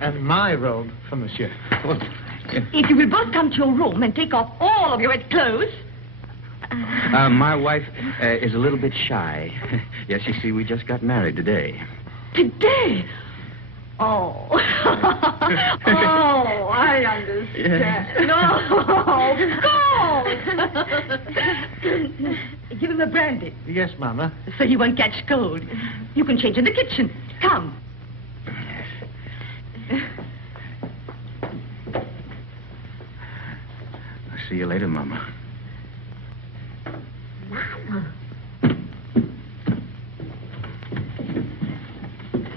and my robe for Monsieur. Well, If you will both come to your room and take off all of your wet clothes. My wife is a little bit shy. Yes, you see, we just got married today. Today? Oh. Oh, I understand. Oh, go! Give him a brandy. Yes, Mama. So he won't catch cold. You can change in the kitchen. Come. I'll see you later, Mama. Mama.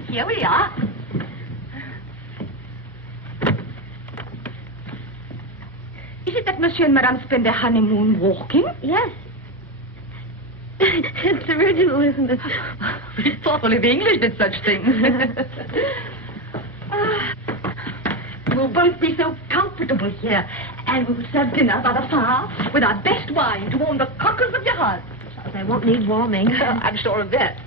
Here we are. Is it that Monsieur and Madame spend their honeymoon walking? Yes. It's original, isn't it? It's thought only the English did such things. We'll both be so comfortable here, and we'll serve dinner by the fire with our best wine to warm the cockles of your heart. They won't need warming. I'm sure of that.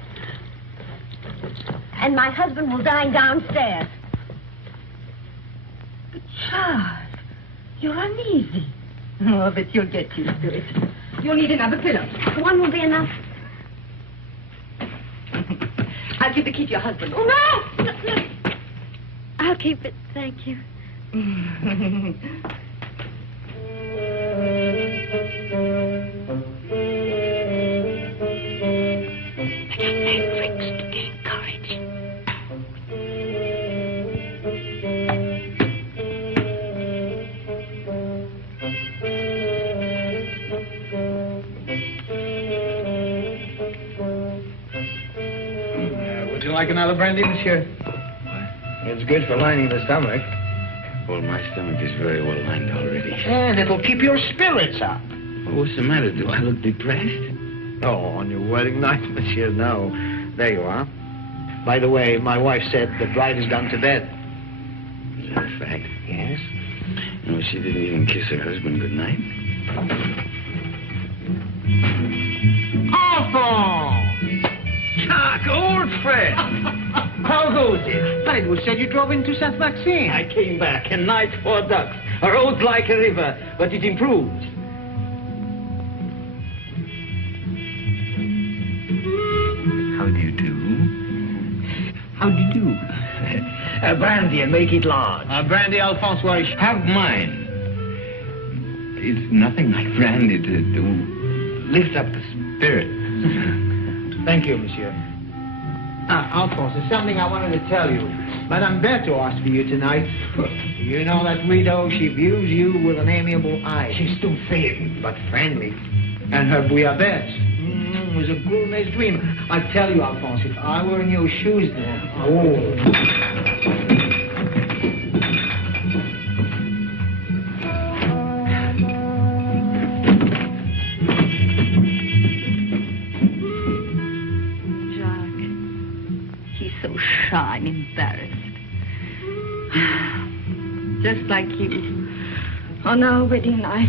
And my husband will dine downstairs. But Charles, you're uneasy. Oh, but you'll get used to it. You'll need another pillow. One will be enough. I'll give the key to your husband. Oh, no! I'll keep it, thank you. Would you like another brandy, monsieur? It's good for lining the stomach. Well, my stomach is very well lined already. And it'll keep your spirits up. Well, what's the matter? Do I look depressed? Oh, on your wedding night, monsieur, no. There you are. By the way, my wife said the bride has gone to bed. Is that a fact? Yes. No, she didn't even kiss her husband goodnight. Alphonse! Chuck, old friend! How goes it? But it was said you drove into Saint Maxime. I came back, and night for ducks. A road like a river, but it improved. How do you do? How do you do? Brandy and make it large. Brandy, Alphonse, why? Have mine. It's nothing like brandy to lift up the spirit. Thank you, monsieur. Alphonse, there's something I wanted to tell you. Madame Berthaud asked for you tonight. You know that widow, she views you with an amiable eye. She's still thin, but friendly. And her bouillabaisse was a gourmet's dream. I tell you, Alphonse, if I were in your shoes then... Shy and embarrassed. Just like you on our wedding night.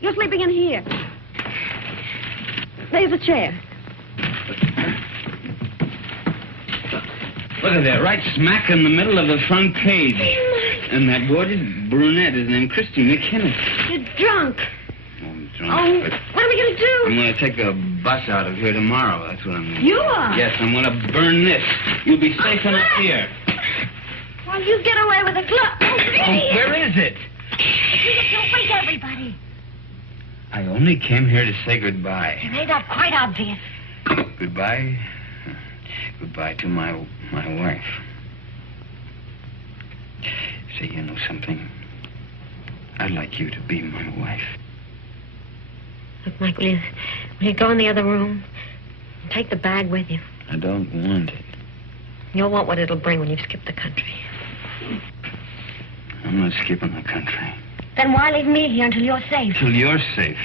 You're sleeping in here. There's a chair. Look at that, right smack in the middle of the front page. And that gorgeous brunette is named Christine McKinnon. You're drunk. I'm drunk. Oh, but what are we going to do? I'm going to take the bus out of here tomorrow. That's what I'm going to do. You are? Yes, I'm going to burn this. You'll be safe enough here. Well, you get away with a club. Oh, Where is it? Don't wake everybody. I only came here to say goodbye. You made that quite obvious. Goodbye? Goodbye to my wife. Say, you know something? I'd like you to be my wife. Look, Mike, will you go in the other room? Take the bag with you. I don't want it. You'll want what it'll bring when you've skipped the country. I'm not skipping the country. Then why leave me here until you're safe? Till you're safe.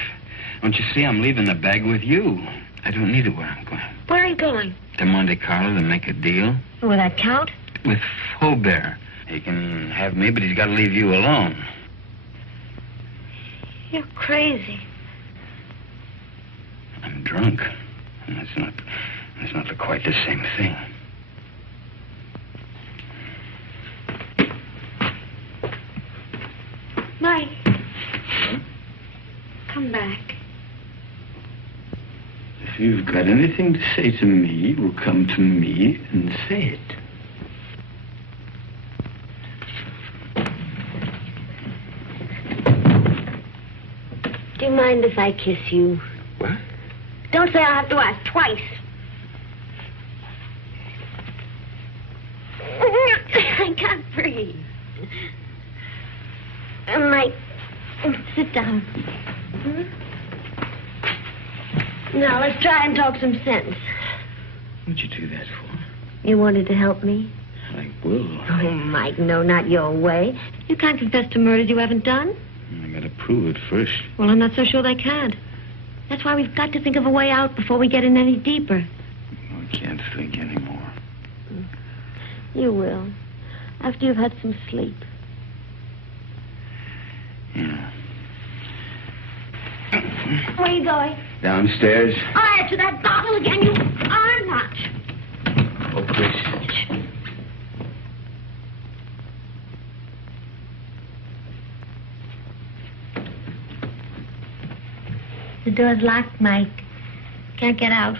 Don't you see I'm leaving the bag with you? I don't need it where I'm going. Where are you going? To Monte Carlo to make a deal. Will that count? With Faubert. He can have me, but he's got to leave you alone. You're crazy. I'm drunk. And that's not quite the same thing. Mike. Come back. If you've got anything to say to me, well, come to me and say it. Do you mind if I kiss you? What? Don't say I have to ask twice. I can't breathe. Mike, sit down. Now, let's try and talk some sense. What'd you do that for? You wanted to help me? I will. Oh, Mike, no, not your way. You can't confess to murders you haven't done. I gotta prove it first. Well, I'm not so sure they can. That's why we've got to think of a way out before we get in any deeper. I can't think anymore. You will. After you've had some sleep. Yeah. Where are you going? Downstairs. Oh, to that bottle again. You are not. Oh, Chris. The door's locked, Mike. Can't get out.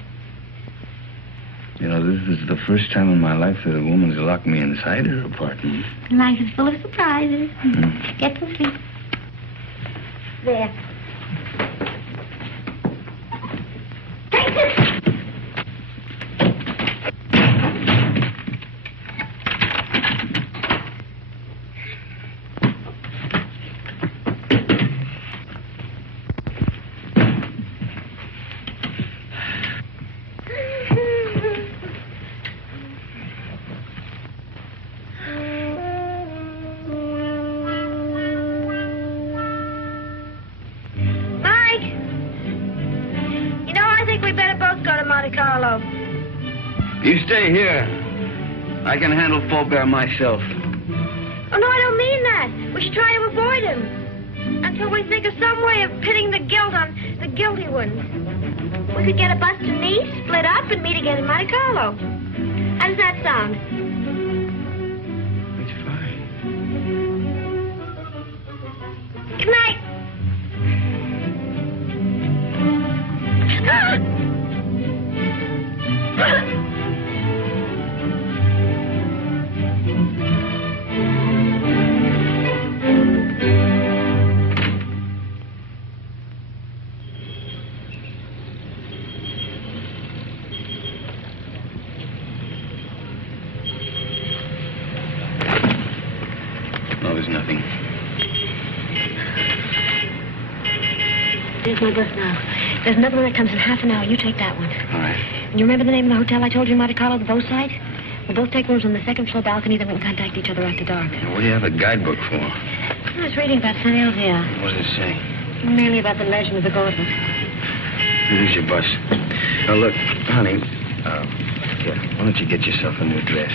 You know, this is the first time in my life that a woman's locked me inside her apartment. Life is full of surprises. Get some sleep. There. Take this! You stay here. I can handle Faubert myself. Oh, no, I don't mean that. We should try to avoid him until we think of some way of pitting the guilt on the guilty ones. We could get a bus to Nice, split up, and meet again in Monte Carlo. How does that sound? It's fine. Good night. No, there's nothing. There's my bus now. There's another one that comes in half an hour. You take that one. All right. You remember the name of the hotel I told you in Monte Carlo, the boat site? We'll both take rooms on the second floor balcony, then we can contact each other after dark. What do you have a guidebook for? I was reading about St. Elzea. What does it say? Merely about the legend of the gauntlet. Here's your bus. Now, look, honey, here, why don't you get yourself a new dress?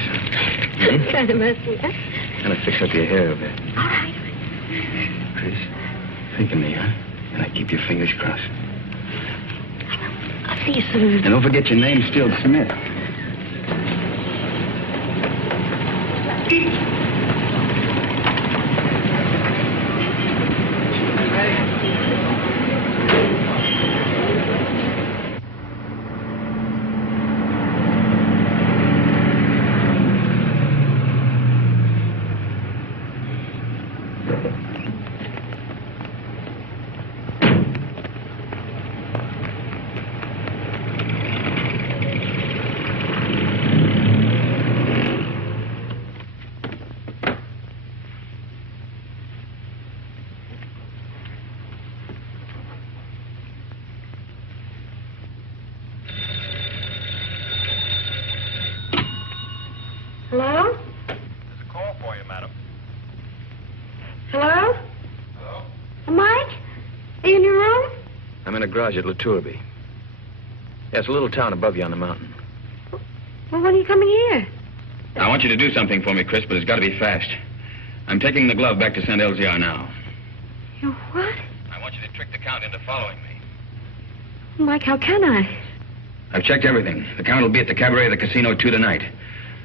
Kind of messy, huh? Kind of fix up your hair a bit. All right. Chris, think of me, huh? And I keep your fingers crossed. I'll see you soon. And don't forget your name's still Smith. Hello? There's a call for you, madam. Hello? Hello? Mike? Are you in your room? I'm in a garage at La Tourbe. Yeah, it's a little town above you on the mountain. Well, when are you coming here? I want you to do something for me, Chris, but it's got to be fast. I'm taking the glove back to St. Elzea now. You what? I want you to trick the Count into following me. Mike, how can I? I've checked everything. The Count will be at the cabaret of the casino 2 tonight.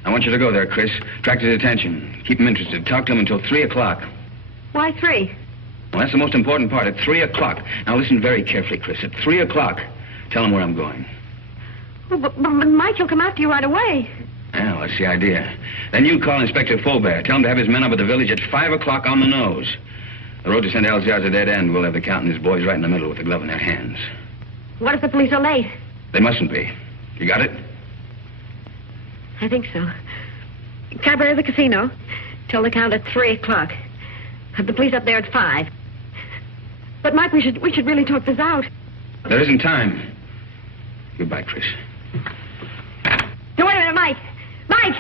I want you to go there, Chris. Attract his attention. Keep him interested. Talk to him until 3 o'clock. Why 3? Well, that's the most important part. At 3 o'clock. Now, listen very carefully, Chris. At 3 o'clock, tell him where I'm going. Well, but Mike, he'll come after you right away. Well, that's the idea. Then you call Inspector Faubert. Tell him to have his men up at the village at 5 o'clock on the nose. The road to St. Elzea is a dead end. We'll have the Count and his boys right in the middle with the glove in their hands. What if the police are late? They mustn't be. You got it? I think so. Cabaret of the casino. Tell the Count at 3 o'clock. Have the police up there at 5. But, Mike, we should really talk this out. There isn't time. Goodbye, Chris. No, wait a minute, Mike. Mike!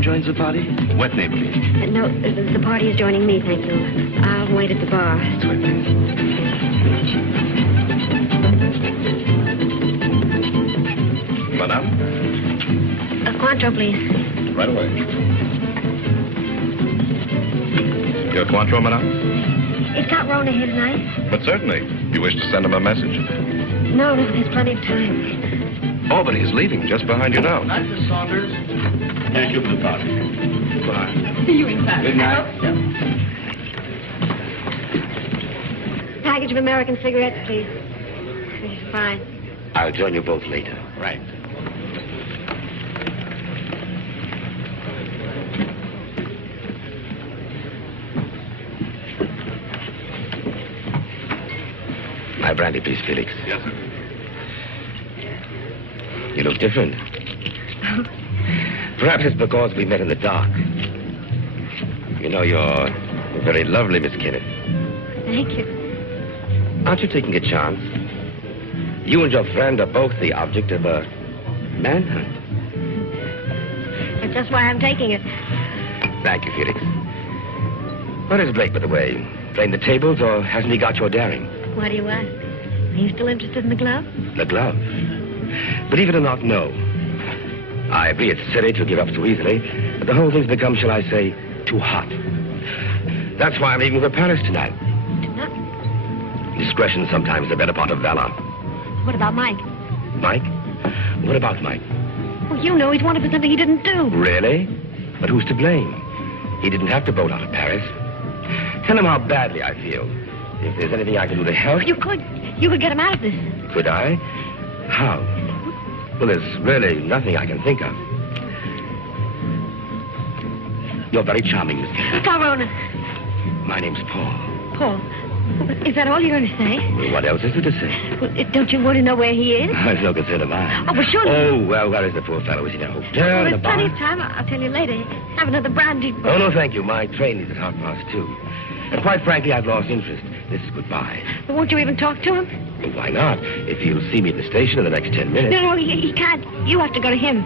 Joins the party? What name, please? No, the party is joining me, thank you. I'll wait at the bar. Sweet. Madame? A Cointreau, please. Right away. Your Cointreau, Madame? Is Count Rona here tonight? But certainly. You wish to send him a message? No, there's plenty of time. Oh, but he's leaving just behind you now. Night, Miss Saunders. Thank you for the party. Goodbye. See you in class. Good night. I hope so. Package of American cigarettes, please. It's fine. I'll join you both later. Right. My brandy, please, Felix. Yes, sir. You look different. Perhaps it's because we met in the dark. You know, you're very lovely, Miss Kenneth. Thank you. Aren't you taking a chance? You and your friend are both the object of a manhunt. That's just why I'm taking it. Thank you, Felix. Where is Blake, by the way? Playing the tables, or hasn't he got your daring? Why do you ask? Are you still interested in the glove? The glove. Believe it or not, no. I agree it's silly to give up so easily, but the whole thing's become, shall I say, too hot. That's why I'm leaving for Paris tonight. Tonight? Discretion sometimes the better part of valor. What about Mike? Mike? What about Mike? Well, you know he's wanted for something he didn't do. Really? But who's to blame? He didn't have to bolt out of Paris. Tell him how badly I feel. If there's anything I can do to help... You could get him out of this. Could I? How? Well, there's really nothing I can think of. You're very charming, Miss Kennedy. Corona. My name's Paul. Paul. Is that all you're going to say? Well, what else is there to say? Well, don't you want to know where he is? It's no concern of mine. Oh, but surely... Oh, well, where is the poor fellow? Is he in a hotel, in a there's bar? plenty of time. I'll tell you later. Have another brandy. Oh, no, thank you. My train is at 2:30. And quite frankly, I've lost interest. This is goodbye. But won't you even talk to him? Well, why not? If he'll see me at the station in the next 10 minutes. No, he can't. You have to go to him.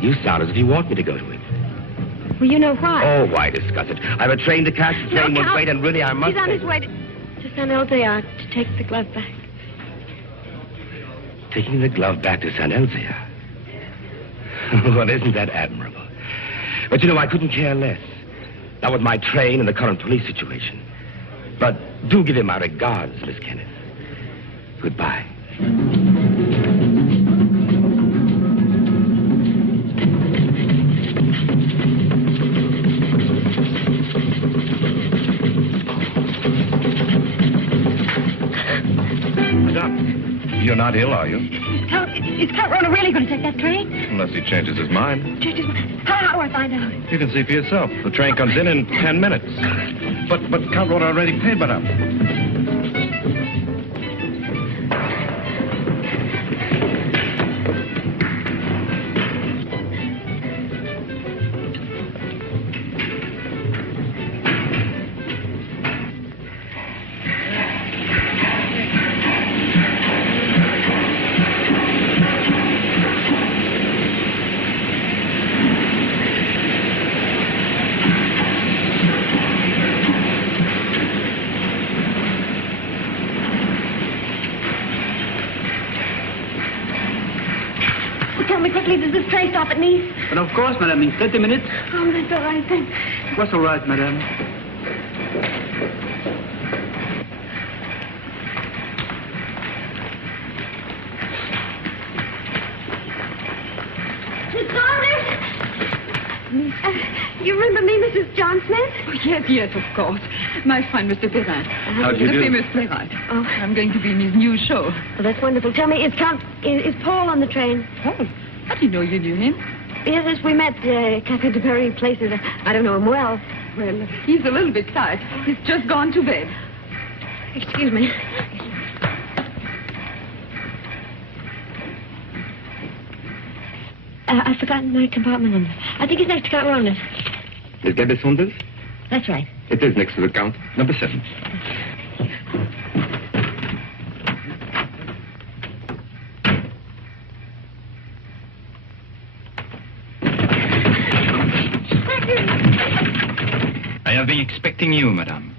You sound as if you want me to go to him. Well, you know why. Oh, why discuss it? I've a train to catch. The train won't wait, and really I must... He's on his way to San Elzea to take the glove back. Taking the glove back to San Elzea? Well, isn't that admirable? But, you know, I couldn't care less. Not with my train and the current police situation. But do give him my regards, Miss Kenneth. Goodbye. Madame, you're not ill, are you? Is Count Rona really going to take that train? Unless he changes his mind. How do I find out? You can see for yourself. The train comes in 10 minutes. But Count Rona already paid, Madame. Tell me quickly, does this train stop at Nice? But of course, madame, in 30 minutes. Oh, that's all right, thanks. What's all right, madame? Miss Saunders? You remember me, Mrs. John Smith? Oh, yes, of course. My friend, Mr. Perrin. How do you the do? famous playwright. Oh. I'm going to be in his new show. Well, that's wonderful. Tell me, is Paul on the train? Paul? How do you know you knew him? Yes, we met Cafe de Paris places. I don't know him well. Well, he's a little bit tired. He's just gone to bed. Excuse me. I've forgotten my compartment number. I think it's next to Count Rona. Is that Miss Saunders? That's right. It is next to the Count. Number 7. I have been expecting you, madame.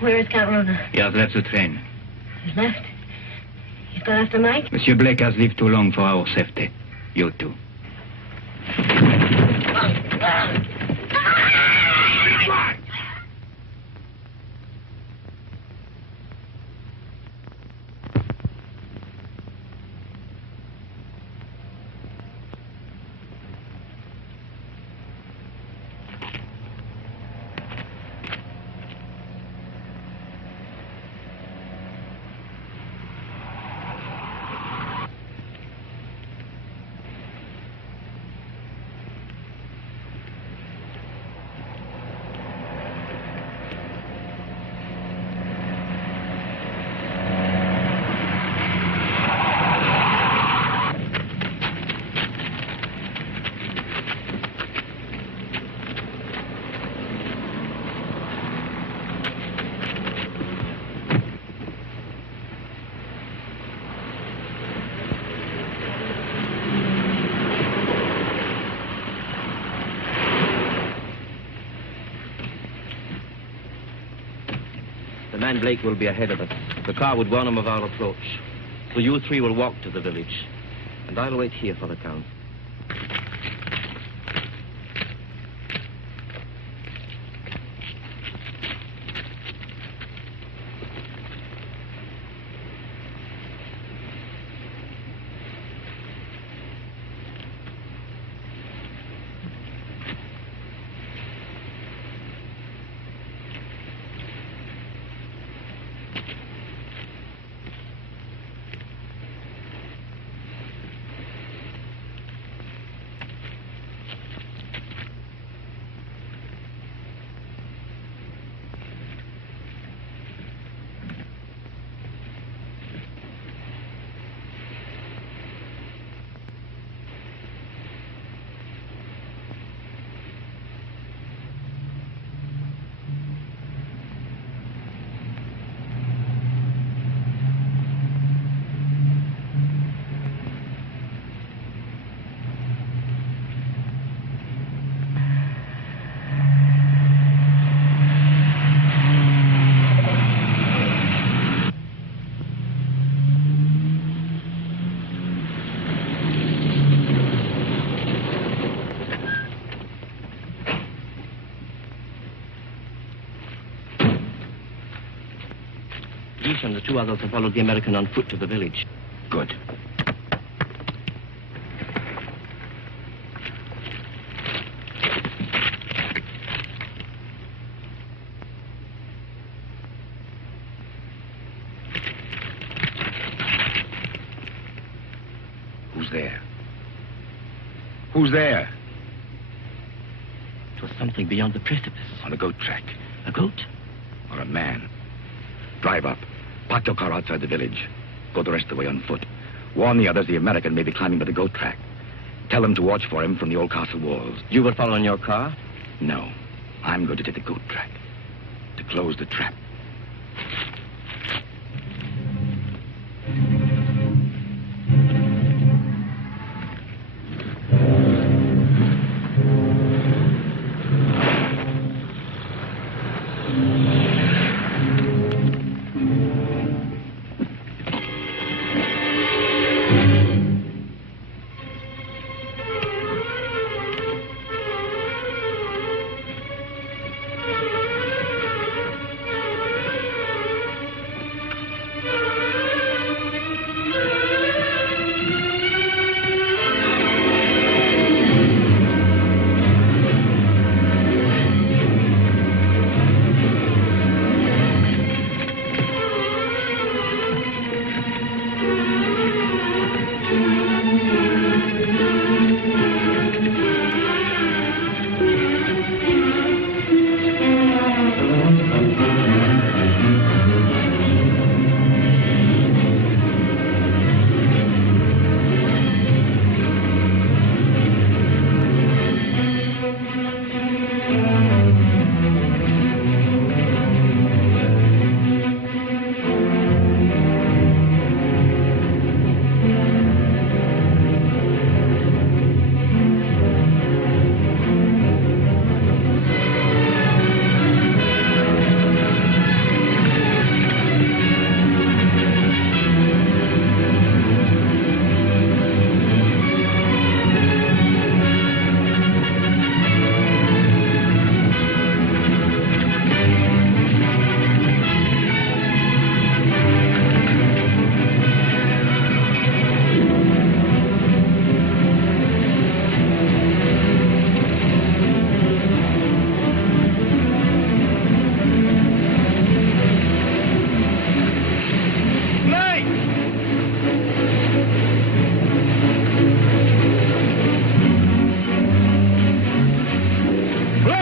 Where is Count Rona? He has left the train. He's left? He's go after Mike? Monsieur Blake has lived too long for our safety. You too. The man Blake will be ahead of us. The car would warn him of our approach. So you three will walk to the village. And I'll wait here for the Count. Each and the two others have followed the American on foot to the village. Good. Who's there? Who's there? It was something beyond the precipice. On a goat track. A goat? Or a man. Drive up. Park your car outside the village. Go the rest of the way on foot. Warn the others the American may be climbing by the goat track. Tell them to watch for him from the old castle walls. You will follow in your car? No. I'm going to take the goat track. To close the trap.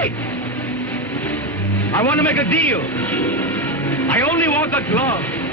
right. I want to make a deal. I only want the glove.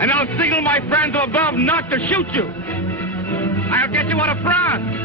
And I'll signal my friends above not to shoot you. I'll get you out of France.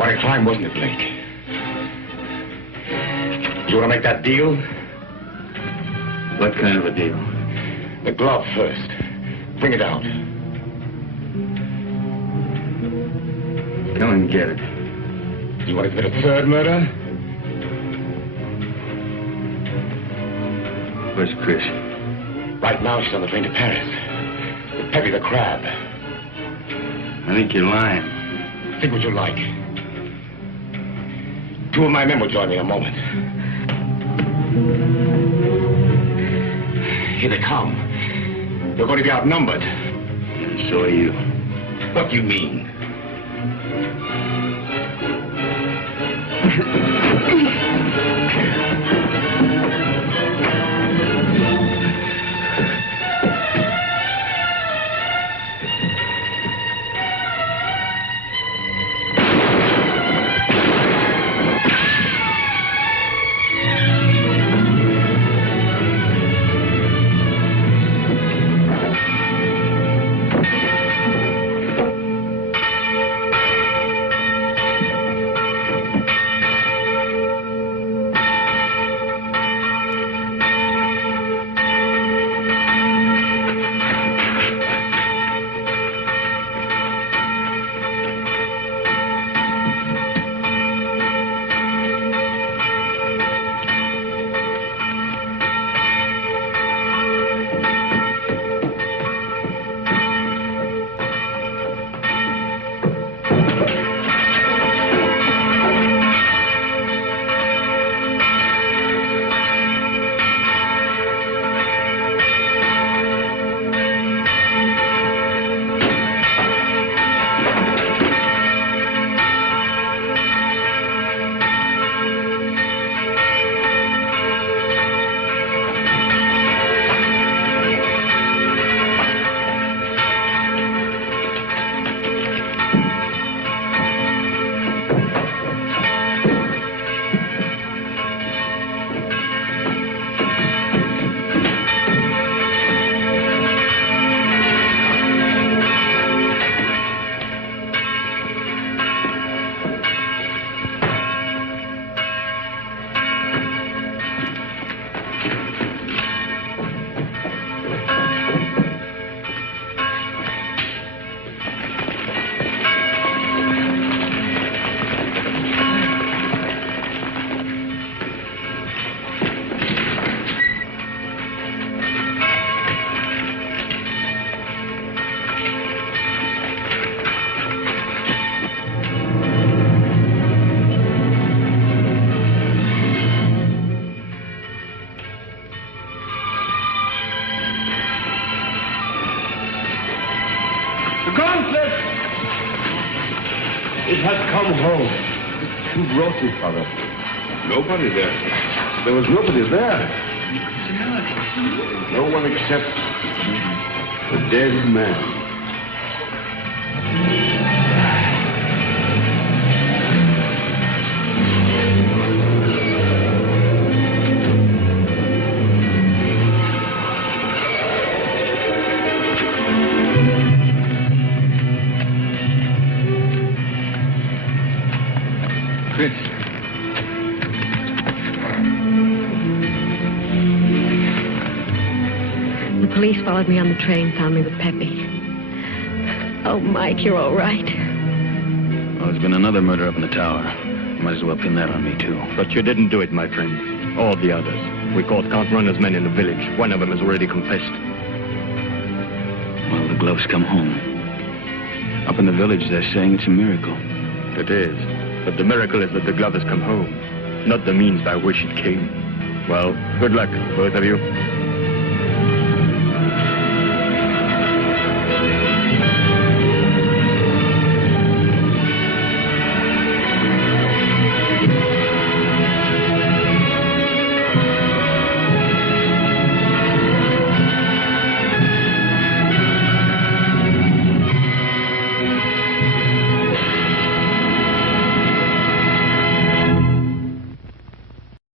Quite a climb, wasn't it, Blake? You want to make that deal? What kind of a deal? The glove first. Bring it out. Go and get it. You want to commit a third murder? Where's Chris? Right now, she's on the train to Paris. With Peppy the Crab. I think you're lying. Think what you like. 2 of my men will join me in a moment. Here they come. You're going to be outnumbered. And so are you. What do you mean? It has come home. Who brought it, Father? Nobody there. There was nobody there. No one except the dead man. Chris. The police followed me on the train, found me with Peppy. Oh, Mike, you're all right. Well, there's been another murder up in the tower. Might as well pin that on me, too. But you didn't do it, my friend. All the others. We caught Count Runner's men in the village. One of them has already confessed. Well, the gloves come home. Up in the village, they're saying it's a miracle. It is. But the miracle is that the glove has come home, not the means by which it came. Well, good luck, both of you.